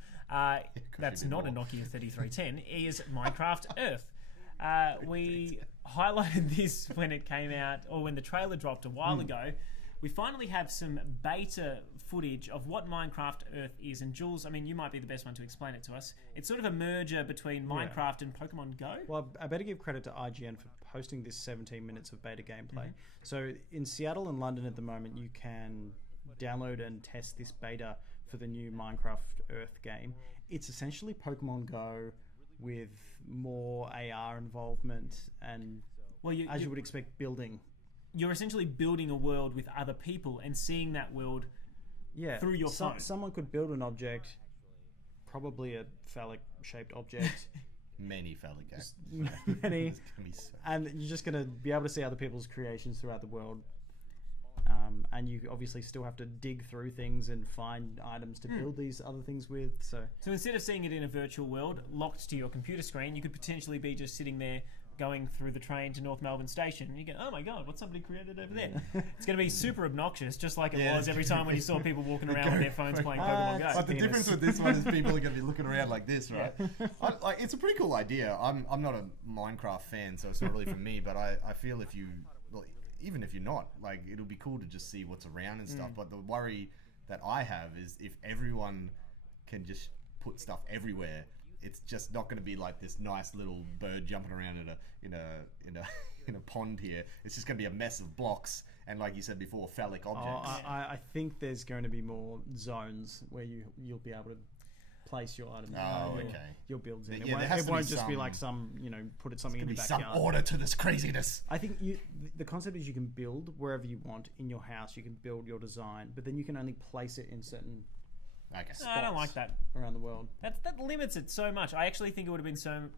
that's be not a more. Nokia 3310, is Minecraft Earth. We highlighted this when it came out, or when the trailer dropped a while ago. We finally have some beta footage of what Minecraft Earth is. And Jules, I mean, you might be the best one to explain it to us. It's sort of a merger between Minecraft and Pokemon Go. Well, I better give credit to IGN for posting this 17 minutes of beta gameplay. So in Seattle and London at the moment, you can download and test this beta for the new Minecraft Earth game. It's essentially Pokemon Go with more AR involvement and, as you would expect, building. You're essentially building a world with other people and seeing that world through your phone. Someone could build an object, probably a phallic-shaped object. Many phallic acts. Many. And you're just going to be able to see other people's creations throughout the world. And you obviously still have to dig through things and find items to build these other things with. So instead of seeing it in a virtual world locked to your computer screen, you could potentially be just sitting there going through the train to North Melbourne Station, and you go, "Oh my god, what somebody created over there!" It's going to be super obnoxious, just like it was every time when you saw people walking around with their phones playing Pokemon Go. But the difference with this one is people are going to be looking around like this, right? It's a pretty cool idea. I'm not a Minecraft fan, so it's not really for me. But I feel even if you're not, like, it'll be cool to just see what's around and stuff. But the worry that I have is if everyone can just put stuff everywhere, it's just not going to be like this nice little bird jumping around in a pond here. It's just going to be a mess of blocks and, like you said before, phallic objects. I think there's going to be more zones where you'll be able to place your items. Your builds in. It won't just be like put something in your backyard. Some order to this craziness. I think the concept is you can build wherever you want in your house. You can build your design, but then you can only place it in certain spots I don't like that around the world. That limits it so much. I actually think it would have been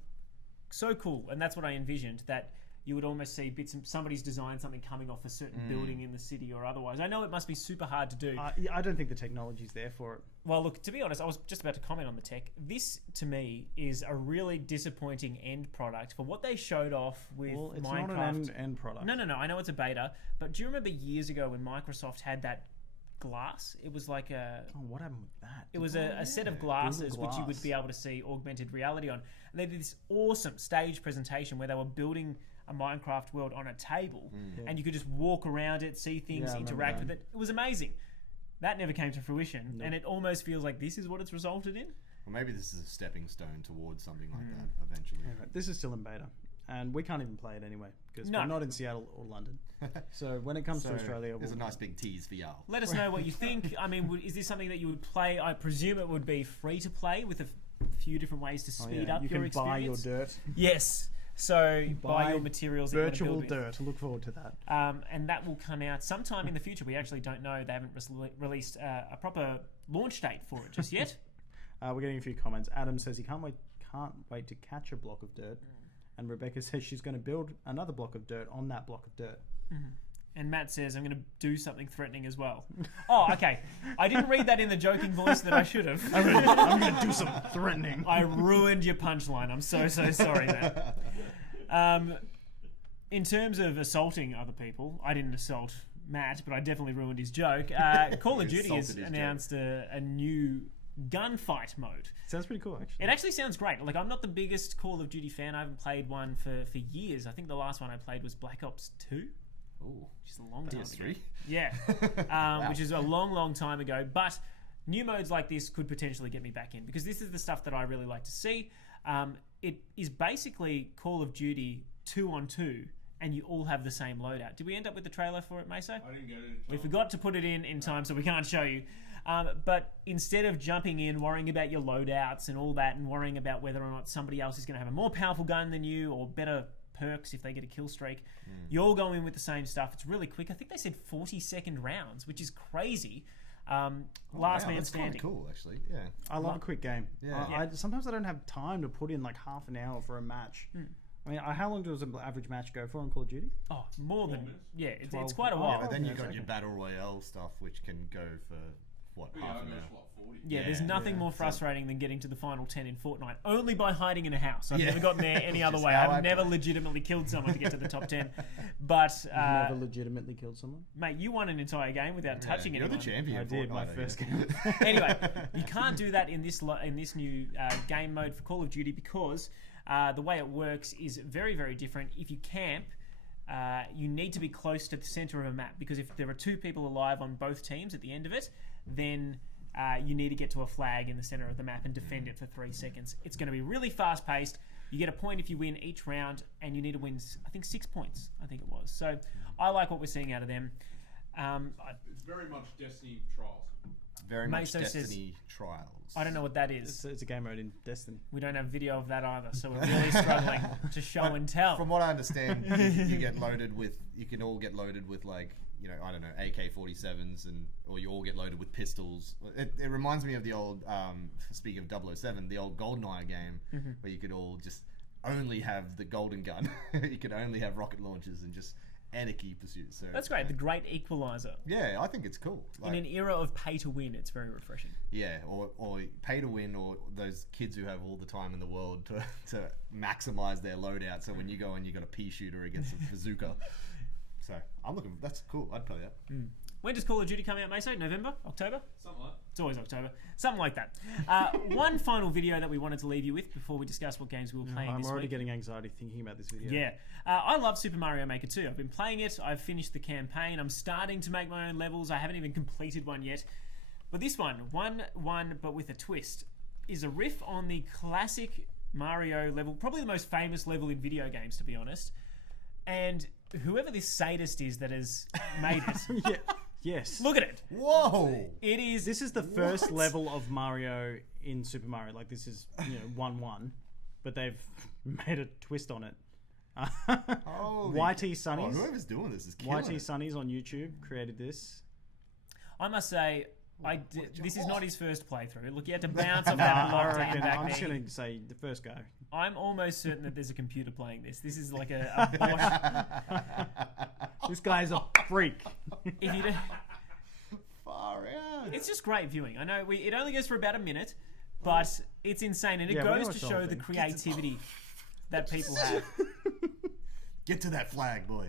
so cool, and that's what I envisioned, that you would almost see somebody's designed something coming off a certain building in the city or otherwise. I know it must be super hard to do. I don't think the technology's there for it. Well, look, to be honest, I was just about to comment on the tech. This, to me, is a really disappointing end product for what they showed off with Minecraft. It's not an end product. No. I know it's a beta, but do you remember years ago when Microsoft had that glass? It was like what happened with that? It was a set of glasses which you would be able to see augmented reality on. And they did this awesome stage presentation where they were building a Minecraft world on a table, and you could just walk around it, see things, interact with it. It was amazing. That never came to fruition, and it almost feels like this is what it's resulted in. Well, maybe this is a stepping stone towards something like that eventually. Yeah, this is still in beta, and we can't even play it anyway because we're not in Seattle or London. So when it comes to Australia, there's a nice big tease for y'all. Let us know what you think. I mean, is this something that you would play? I presume it would be free to play with a few different ways to speed up your experience. You can buy your dirt. Yes. So buy your materials. Virtual dirt. Look forward to that. And that will come out sometime in the future. We actually don't know. They haven't released a proper launch date for it just yet. We're getting a few comments. Adam says he can't wait to catch a block of dirt. And Rebecca says she's going to build another block of dirt on that block of dirt. And Matt says, I'm going to do something threatening as well. Oh, okay. I didn't read that in the joking voice that I should have. I'm going to do something threatening. I ruined your punchline. I'm so sorry, Matt. In terms of assaulting other people, I didn't assault Matt, but I definitely ruined his joke. Call of Duty has announced a new gunfight mode. Sounds pretty cool, actually. It actually sounds great. Like, I'm not the biggest Call of Duty fan. I haven't played one for years. I think the last one I played was Black Ops 2. Ooh, which is a long time PS3. ago. Yeah, wow. Which is a long time ago. But new modes like this could potentially get me back in, because this is the stuff that I really like to see. It is basically Call of Duty 2-on-2, and you all have the same loadout. Did we end up with the trailer for it, Meso? I didn't get it. We forgot to put it in time, so we can't show you. But instead of jumping in, worrying about your loadouts and all that, and worrying about whether or not somebody else is going to have a more powerful gun than you or better perks if they get a kill streak, you all go in with the same stuff. It's really quick. I think they said 40-second rounds, which is crazy. Last man standing. That's cool, actually. Yeah, I love a quick game. Yeah. Sometimes I don't have time to put in like half an hour for a match. I mean, how long does an average match go for on Call of Duty? Oh, more than it's quite a while. Yeah, but then you've got your battle royale stuff, which can go for half an hour. Yeah, there's nothing more frustrating than getting to the final 10 in Fortnite only by hiding in a house. I've never gotten there any other way. I've never legitimately killed someone to get to the top 10. But you've never legitimately killed someone? Mate, you won an entire game without touching anyone. You're the champion. I did, my first game. Anyway, you can't do that in this new game mode for Call of Duty, because The way it works is very, very different. If you camp, you need to be close to the center of a map, because if there are 2 people alive on both teams at the end of it, then you need to get to a flag in the center of the map and defend it for 3 seconds. It's going to be really fast paced. You get a point if you win each round, and you need to win, I think, 6 points, I think it was. So I like what we're seeing out of them. It's very much Destiny Trials. Very much Meso says- Destiny Trials. I don't know what that is. It's a game mode in Destiny. We don't have video of that either, so we're really struggling to show and tell. From what I understand, you get loaded with. You can all get loaded with, like, you know, I don't know, AK-47s, or you all get loaded with pistols. It reminds me of the old, speaking of 007, the old GoldenEye game, where you could all just only have the golden gun. You could only have rocket launchers and just anarchy pursuits. So That's great. The great equalizer. yeah, I think it's cool. In an era of pay to win, it's very refreshing. Yeah, or pay to win, or those kids who have all the time in the world to maximize their loadout. So when you go in, you got a pea shooter against a bazooka. So I'm looking. That's cool. I'd play that. When does Call of Duty come out, Meso? November? October? Something like that. It's always October. Something like that. One final video that we wanted to leave you with before we discuss what games we were playing I'm this already week. getting anxiety thinking about this video. Yeah. I love Super Mario Maker 2. I've been playing it. I've finished the campaign. I'm starting to make my own levels. I haven't even completed one yet. But this one but with a twist, is a riff on the classic Mario level, probably the most famous level in video games, to be honest. And whoever this sadist is that has made it, Yeah. Yes. look at it. Whoa! It is. This is the first level of Mario in Super Mario. Like, this is, 1-1, but they've made a twist on it. Holy- YT Sunnies. whoever's doing this is killing YT it. Sunnies on YouTube created this. I must say, this is not his first playthrough. Look, he had to bounce off that lockdown back I'm just there. going to say the first go. I'm almost certain that there's a computer playing this. This is like a Bosch. This guy's a freak. If you do, Far out. it's just great viewing. I know it only goes for about a minute, but it's insane, and it Yeah, we goes watched to the whole show the thing. creativity that people have. Get to that flag, boy.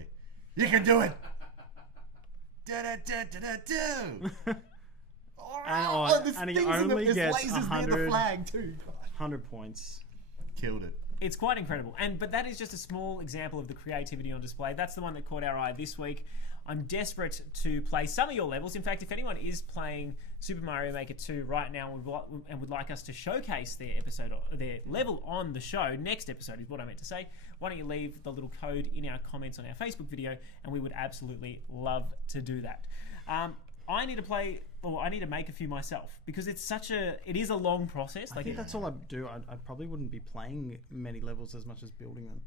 You can do it. Da da da da da do. And he only gets near the 100 flag too. 100 points. Killed it. It's quite incredible, but that is just a small example of the creativity on display. That's the one that caught our eye this week. I'm desperate to play some of your levels. In fact, if anyone is playing Super Mario Maker 2 right now and would like us to showcase their level on the show, next episode is what I meant to say, why don't you leave the little code in our comments on our Facebook video, and we would absolutely love to do that. I need to make a few myself, because it is a long process. I think that's all I do. I probably wouldn't be playing many levels as much as building them.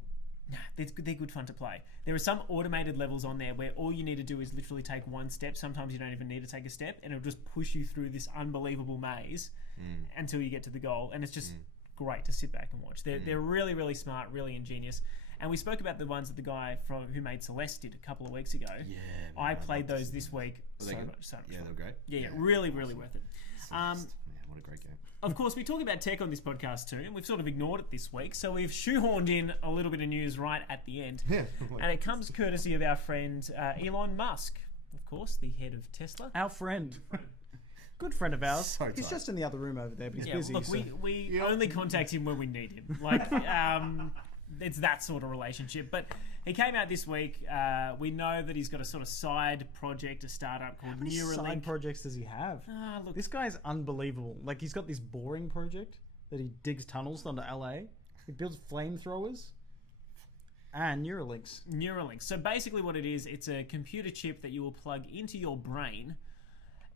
They're good fun to play. There are some automated levels on there where all you need to do is literally take one step. Sometimes you don't even need to take a step, and it'll just push you through this unbelievable maze until you get to the goal. And it's just great to sit back and watch. They're really, really smart, really ingenious. And we spoke about the ones that the guy who made Celeste did a couple of weeks ago. Yeah. I played those this week. Were So they good? much Yeah, fun. they were great. Yeah, really, really worth it. Man, what a great game. Of course, we talk about tech on this podcast too, and we've sort of ignored it this week, so we've shoehorned in a little bit of news right at the end. Yeah. And it comes courtesy of our friend Elon Musk, of course, the head of Tesla. Our friend. Good friend of ours. So He's tight. just in the other room over there, but he's busy. Look, so. we only contact him when we need him. Like, it's that sort of relationship. But he came out this week. We know that he's got a sort of side project, a startup called How many side Neuralink. projects does he have? Look, This guy's unbelievable. Like, he's got this boring project that he digs tunnels under LA. He builds flamethrowers and Neuralinks. Neuralink. So basically what it is, it's a computer chip that you will plug into your brain,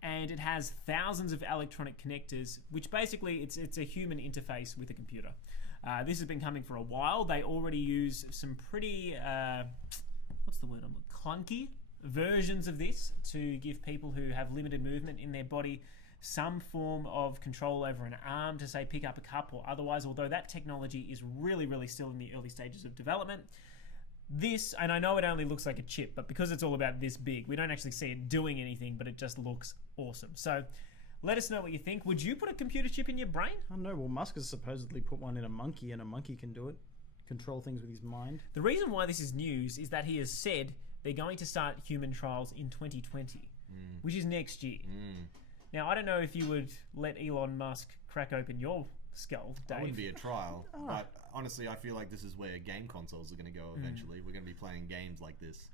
and it has thousands of electronic connectors, which basically it's a human interface with a computer. This has been coming for a while. They already use some pretty, what's the word, clunky versions of this to give people who have limited movement in their body some form of control over an arm to, say, pick up a cup or otherwise, although that technology is really, really still in the early stages of development. This, and I know it only looks like a chip, but because it's all about this big, we don't actually see it doing anything, but it just looks awesome. So let us know what you think. Would you put a computer chip in your brain? I don't know. Well, Musk has supposedly put one in a monkey, and a monkey can do it. Control things with his mind. The reason why this is news is that he has said they're going to start human trials in 2020, which is next year. Now, I don't know if you would let Elon Musk crack open your skull, That Dave. wouldn't be a trial. But honestly, I feel like this is where game consoles are going to go eventually. We're going to be playing games like this.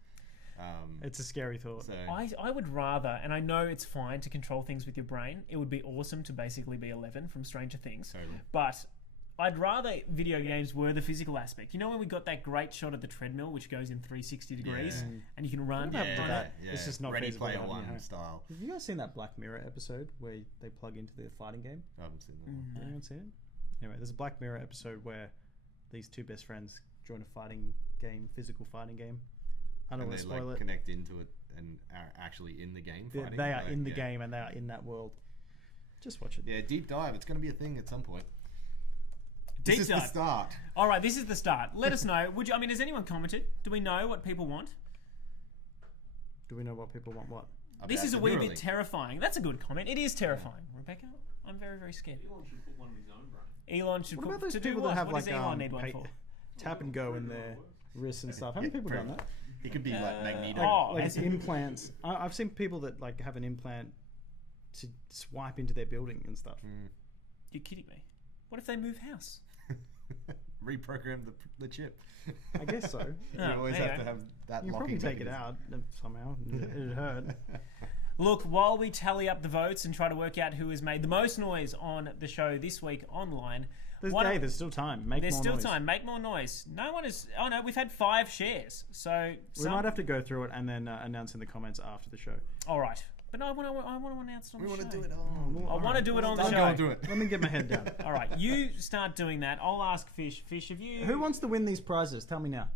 It's a scary thought. So I would rather, and I know it's fine to control things with your brain. It would be awesome to basically be 11 from Stranger Things. Totally. But I'd rather video games were the physical aspect. You know when we got that great shot of the treadmill, which goes in 360 degrees, Yeah. and you can run What happened to on that? it? yeah, It's just not Ready feasible Player to have in your One home. style. Have you guys seen that Black Mirror episode where they plug into the fighting game? I haven't seen that one. Has anyone seen it? Anyway, there's a Black Mirror episode where these two best friends join a fighting game, physical fighting game. I don't And want they to spoil like it. connect into it and are actually in the game They, fighting. they are Like, in the yeah. game and they are in that world. Just watch it. Yeah, deep dive. It's going to be a thing at some point. Deep This is dive. the start. All right, this is the start. Let us know. Would you? I mean, has anyone commented? Do we know what people want? Do we know what people want? What? This About is a the wee Neuralink. bit terrifying. That's a good comment. It is terrifying, Rebecca. I'm very, very scared. Elon should put one in his own brain. Elon should. What about those to do people what? that have What does like Elon need one for? tap and go in their wrists and stuff? How many people done that? It could be like Magneto. oh, Like as in- implants. I've seen people that like have an implant to swipe into their building and stuff. You're kidding me. What if they move house? Reprogram the chip. I guess so. You Oh, always there have you to go. have that You can locking probably take it mechanism. out somehow. It'd hurt. Look, while we tally up the votes and try to work out who has made the most noise on the show this week online, There's still time. Make there's more still noise. time. Make more noise. No one is. Oh no, we've had 5 shares. So We might have to go through it and then announce in the comments after the show. All right, but I want to announce it on We the want show. to do it. I want to do it on the Don't show. go and do it. Let me get my head down. All right, you start doing that. I'll ask Fish. Fish, have you? Who wants to win these prizes? Tell me now.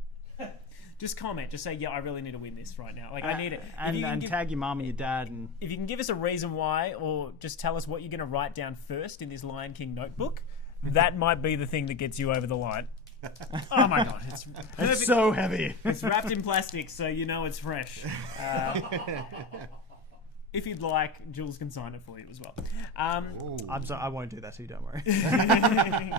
Just comment. Just say, yeah, I really need to win this right now. Like I need it. If And, you can and give- tag your mum and your dad. And If you can give us a reason why, or just tell us what you're going to write down first in this Lion King notebook, that might be the thing that gets you over the line. Oh my god, it's perfect. it's so heavy. It's wrapped in plastic, so you know it's fresh. If you'd like, Jules can sign it for you as well. I'm sorry, I won't do that to you. Don't worry.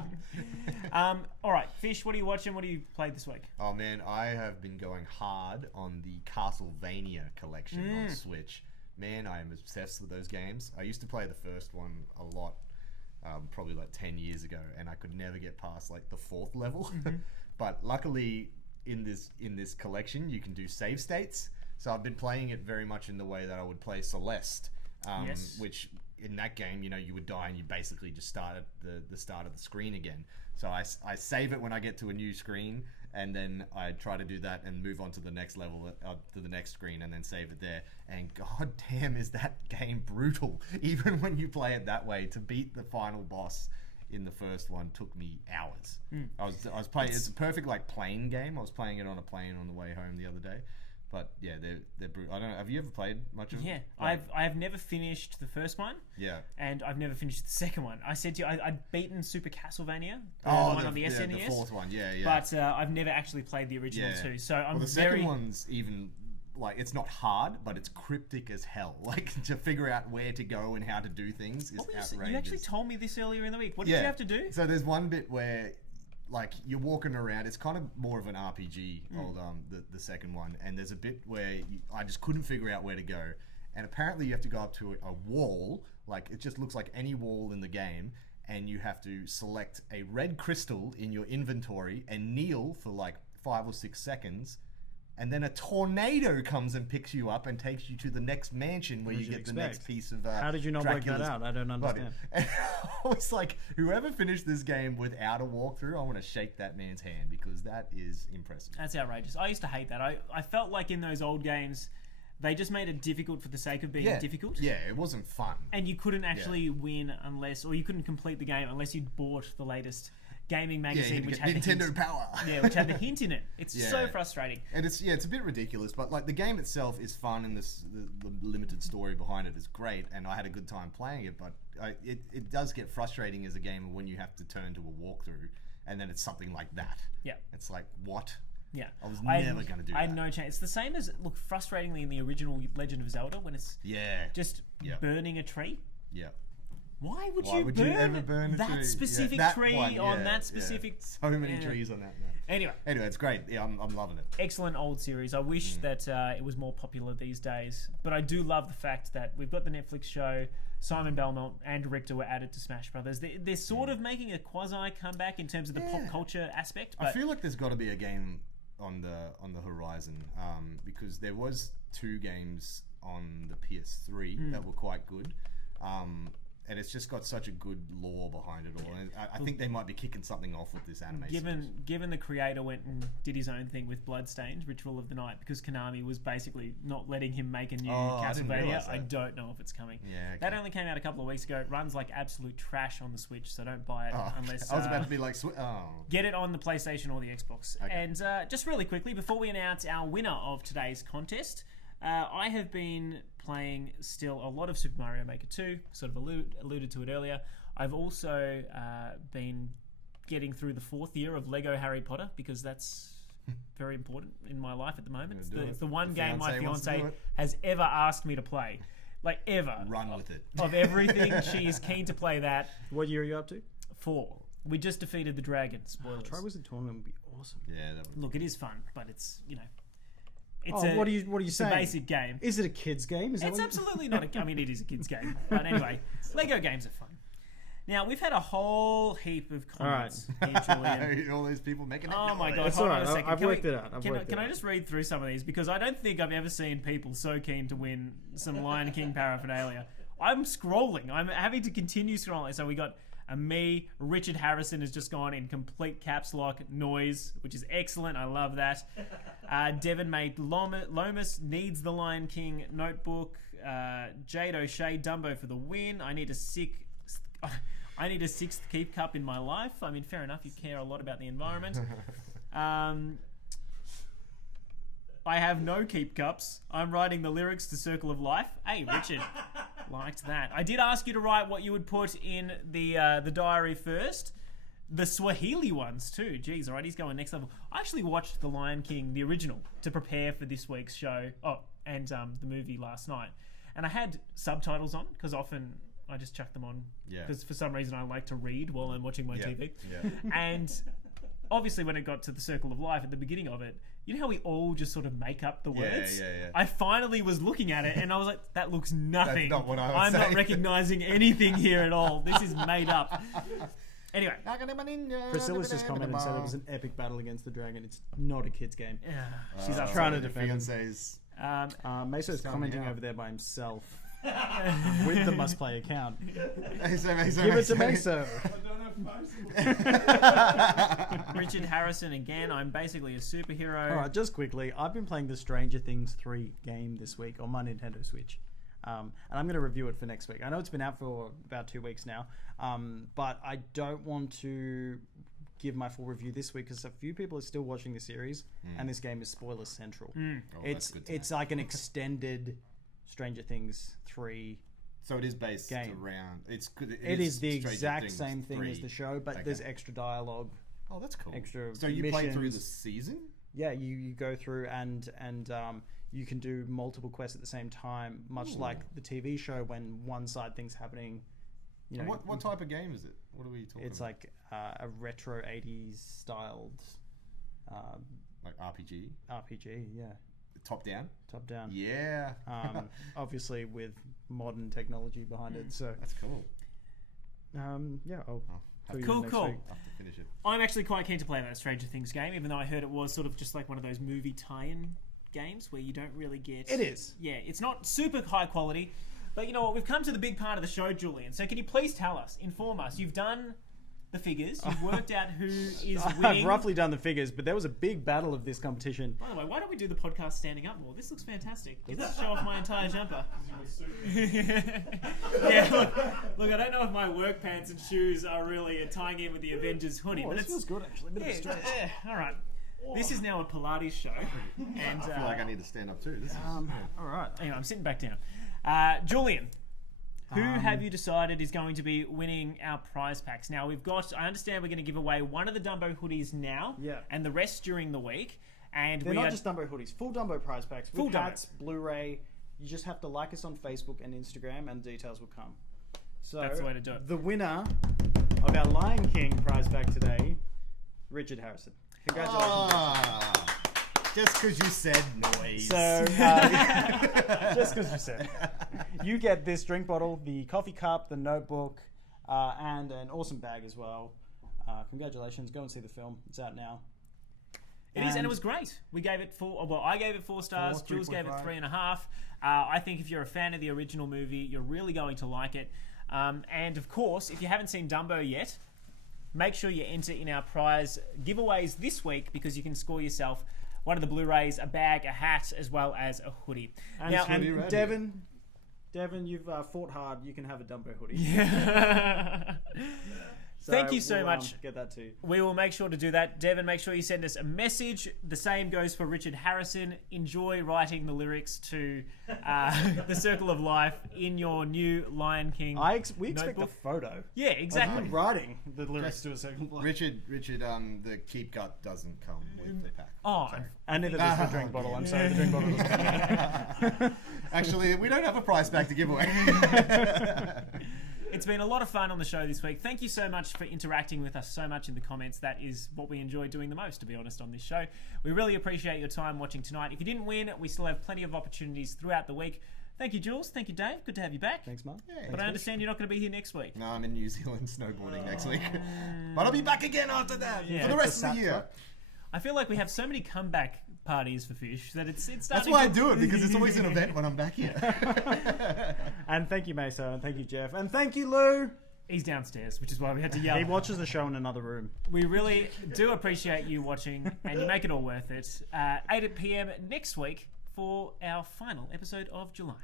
All right, Fish, what are you watching? What have you played this week? Oh man, I have been going hard on the Castlevania collection on Switch. Man, I am obsessed with those games. I used to play the first one a lot, probably like 10 years ago, and I could never get past like the 4th level. But luckily, in this collection, you can do save states. So I've been playing it very much in the way that I would play Celeste, Yes. which in that game, you know, you would die and you basically just start at the start of the screen again. So I save it when I get to a new screen, and then I try to do that and move on to the next level, to the next screen, and then save it there. And god damn, is that game brutal. Even when you play it that way, to beat the final boss in the first one took me hours. I was playing, it's a perfect like plane game. I was playing it on a plane on the way home the other day. But yeah, they're brutal. I don't know. Have you ever played much of Yeah, them? Like, I have never finished the first one, yeah. and I've never finished the second one. I said to you, I'd beaten Super Castlevania, the Oh, one on the SNES, the 4th one. Yeah, yeah. but I've never actually played the original two. So I'm well, the very. second one's even like it's not hard, but it's cryptic as hell. Like to figure out where to go and how to do things is What were outrageous. you actually told me this earlier in the week. What did you have to do? So there's one bit where like you're walking around. It's kind of more of an RPG. Old the second one, and there's a bit where I just couldn't figure out where to go, and apparently you have to go up to a wall. Like it just looks like any wall in the game. And you have to select a red crystal in your inventory and kneel for like 5 or 6 seconds. And then a tornado comes and picks you up and takes you to the next mansion where What you did you get the next expect? piece of How did you not work that Dracula's out? I don't body. understand. And I was like, whoever finished this game without a walkthrough, I want to shake that man's hand because that is impressive. That's outrageous. I used to hate that. I felt like in those old games, they just made it difficult for the sake of being difficult. Yeah, it wasn't fun. And you couldn't actually win unless, or you couldn't complete the game unless you'd bought the latest gaming magazine, which had the Nintendo hint. Power. Yeah, which had the hint in it. It's Yeah. so frustrating. And it's a bit ridiculous, but like the game itself is fun, and the limited story behind it is great, and I had a good time playing it. But it does get frustrating as a gamer when you have to turn to a walkthrough, and then it's something like that. Yeah. It's like what? Yeah. I was never gonna do I had that. no chance. It's the same as, look, frustratingly in the original Legend of Zelda when it's Yeah. just Yeah. burning a tree. Yeah. Why would Why you would burn, you ever burn a that tree? specific that tree one, on that specific... So many Yeah. trees on that. Anyway, It's great. Yeah, I'm loving it. excellent old series. I wish that it was more popular these days. But I do love the fact that we've got the Netflix show, Simon Belmont and Richter were added to Smash Brothers. They're sort of making a quasi comeback in terms of the pop culture aspect. But I feel like there's got to be a game on the horizon because there was 2 games on the PS3 that were quite good. And it's just got such a good lore behind it all. And I think they might be kicking something off with this anime series. Given the creator went and did his own thing with Bloodstained, Ritual of the Night, because Konami was basically not letting him make a new I didn't Castlevania, realise that. I don't know if it's coming. Yeah, okay. That only came out a couple of weeks ago. It runs like absolute trash on the Switch, so don't buy it unless... I was about to be like, Get it on the PlayStation or the Xbox. Okay. And just really quickly, before we announce our winner of today's contest, I have been playing still a lot of Super Mario Maker 2, sort of alluded to it earlier. I've also been getting through the 4th year of Lego Harry Potter because that's very important in my life at the moment. It's the one game my fiance has ever asked me to play. Like, ever. Run with it. Of everything, she is keen to play that. What year are you up to? 4. We just defeated the dragon. Spoilers. Triwizard Tournament would be awesome. Yeah, that would Look, it is fun, but it's, it's what are you it's saying? a basic game. Is it a kid's game? Is that It's what absolutely not a... I mean, it is a kid's game. But anyway, Lego games are fun. Now, we've had a whole heap of comments here, Julian. all these people making it. Oh my god, It's hold alright, on a second. I've Can worked it out. Can I just read through some of these? Because I don't think I've ever seen people so keen to win some Lion King paraphernalia. I'm scrolling. I'm having to continue scrolling. So we got me. Richard Harrison has just gone in complete caps lock noise, which is excellent. I love that. Devon made Lomas needs the Lion King notebook. Jade O'Shea, Dumbo for the win. I need a 6th keep cup in my life. I mean, fair enough. You care a lot about the environment. I have no keep cups. I'm writing the lyrics to Circle of Life. Hey, Richard. Liked that. I did ask you to write what you would put in the diary first. The Swahili ones too. Jeez, alright, he's going next level. I actually watched The Lion King, the original, to prepare for this week's show. Oh, and the movie last night. And I had subtitles on, because often I just chuck them on. Yeah. Because for some reason I like to read while I'm watching my TV. Yeah. And obviously when it got to the Circle of Life at the beginning of it, you know how we all just sort of make up the words? Yeah. I finally was looking at it and I was like, that looks nothing. That's not what I was I'm not saying. recognizing anything here at all. This is made up. Anyway. Priscilla's just commented and said it was an epic battle against the dragon. It's not a kid's game. She's up trying to defend him. Fiance's Meso's Tell me commenting how. over there by himself with the must play account. Give it Give it to Meso. Richard Harrison again. I'm basically a superhero. Alright, just quickly, I've been playing the Stranger Things 3 game this week on my Nintendo Switch. And I'm going to review it for next week. I know it's been out for about 2 weeks now, but I don't want to give my full review this week because a few people are still watching the series, and this game is spoiler central. that's good to It's like an extended Stranger Things 3. So it is based Game. around. It is the Stranger exact Things same thing 3. as the show, but Okay. there's extra dialogue. Oh, that's cool. Extra So you play through missions. the season? Yeah, you go through and you can do multiple quests at the same time, much like the TV show when one side thing's happening. You know, What type of game is it? What are we talking it's about? like a retro 80s styled Like RPG? RPG, yeah. Top down? Top down. Yeah. Obviously with modern technology behind it. So That's cool. yeah, I'll fill you in Cool, next cool. week. I'll have to finish it. I'm actually quite keen to play that Stranger Things game, even though I heard it was sort of just like one of those movie tie-in games where you don't really get... It is. Yeah, it's not super high quality, but you know what? We've come to the big part of the show, Julian. So can you please tell us, inform us? You've done the figures. You've worked out who is I've winning. roughly done the figures, but there was a big battle of this competition. By the way, why don't we do the podcast standing up more? This looks fantastic. Let's show off my entire jumper. Yeah, look, I don't know if my work pants and shoes are really tying in with the Avengers hoodie, but this it's feels good actually. A bit of a stretch. all right. This is now a Pilates show, and I feel like I need to stand up too. This is, All right. anyway, I'm sitting back down. Julian, who have you decided is going to be winning our prize packs? Now we've got. I understand we're going to give away one of the Dumbo hoodies now, Yeah. and the rest during the week. And They're we not are just Dumbo hoodies, full Dumbo prize packs, Full with Dumbo. hats, Blu-ray. You just have to like us on Facebook and Instagram, and details will come. So That's the way to do it. The winner of our Lion King prize pack today, Richard Harrison. Congratulations. Just because you said noise. So, just because you said, you get this drink bottle, the coffee cup, the notebook, and an awesome bag as well. Congratulations! Go and see the film; it's out now. It is, and it was great. We gave it 4. Well, I gave it 4 stars. 4, Jules gave it 3.5. 3.5. I think if you're a fan of the original movie, you're really going to like it. And of course, if you haven't seen Dumbo yet, make sure you enter in our prize giveaways this week because you can score yourself one of the Blu-rays, a bag, a hat, as well as a hoodie. And, Now, and Devin, you've fought hard. You can have a Dumbo hoodie. Yeah. So Thank you so we'll, much. Get that too. We will make sure to do that. Devin, make sure you send us a message. The same goes for Richard Harrison. Enjoy writing the lyrics to The Circle of Life in your new Lion King We expect notebook. a photo. Yeah, exactly. Of writing the lyrics to a second block. Richard, the keep gut doesn't come with the pack. Oh, Sorry. And neither does the drink bottle. I'm sorry, the drink bottle doesn't. Actually, we don't have a prize pack to give away. it's been a lot of fun on the show this week. Thank you so much for interacting with us so much in the comments. That is what we enjoy doing the most, to be honest, on this show. We really appreciate your time watching tonight. If you didn't win, we still have plenty of opportunities throughout the week. Thank you, Jules. Thank you, Dave. Good to have you back. Thanks, Mark. But I understand you're not going to be here next week. No, I'm in New Zealand snowboarding next week. But I'll be back again after that Yeah. for the rest of the year. I feel like we have so many comeback parties for Fish that it's That's starting why I to... do it, because it's always an event when I'm back here. And thank you, Mesa, and thank you, Jeff, and thank you, Lou. He's downstairs, which is why we had to yell. He watches the show in another room. We really do appreciate you watching, and you make it all worth it. 8 p.m. next week for our final episode of July.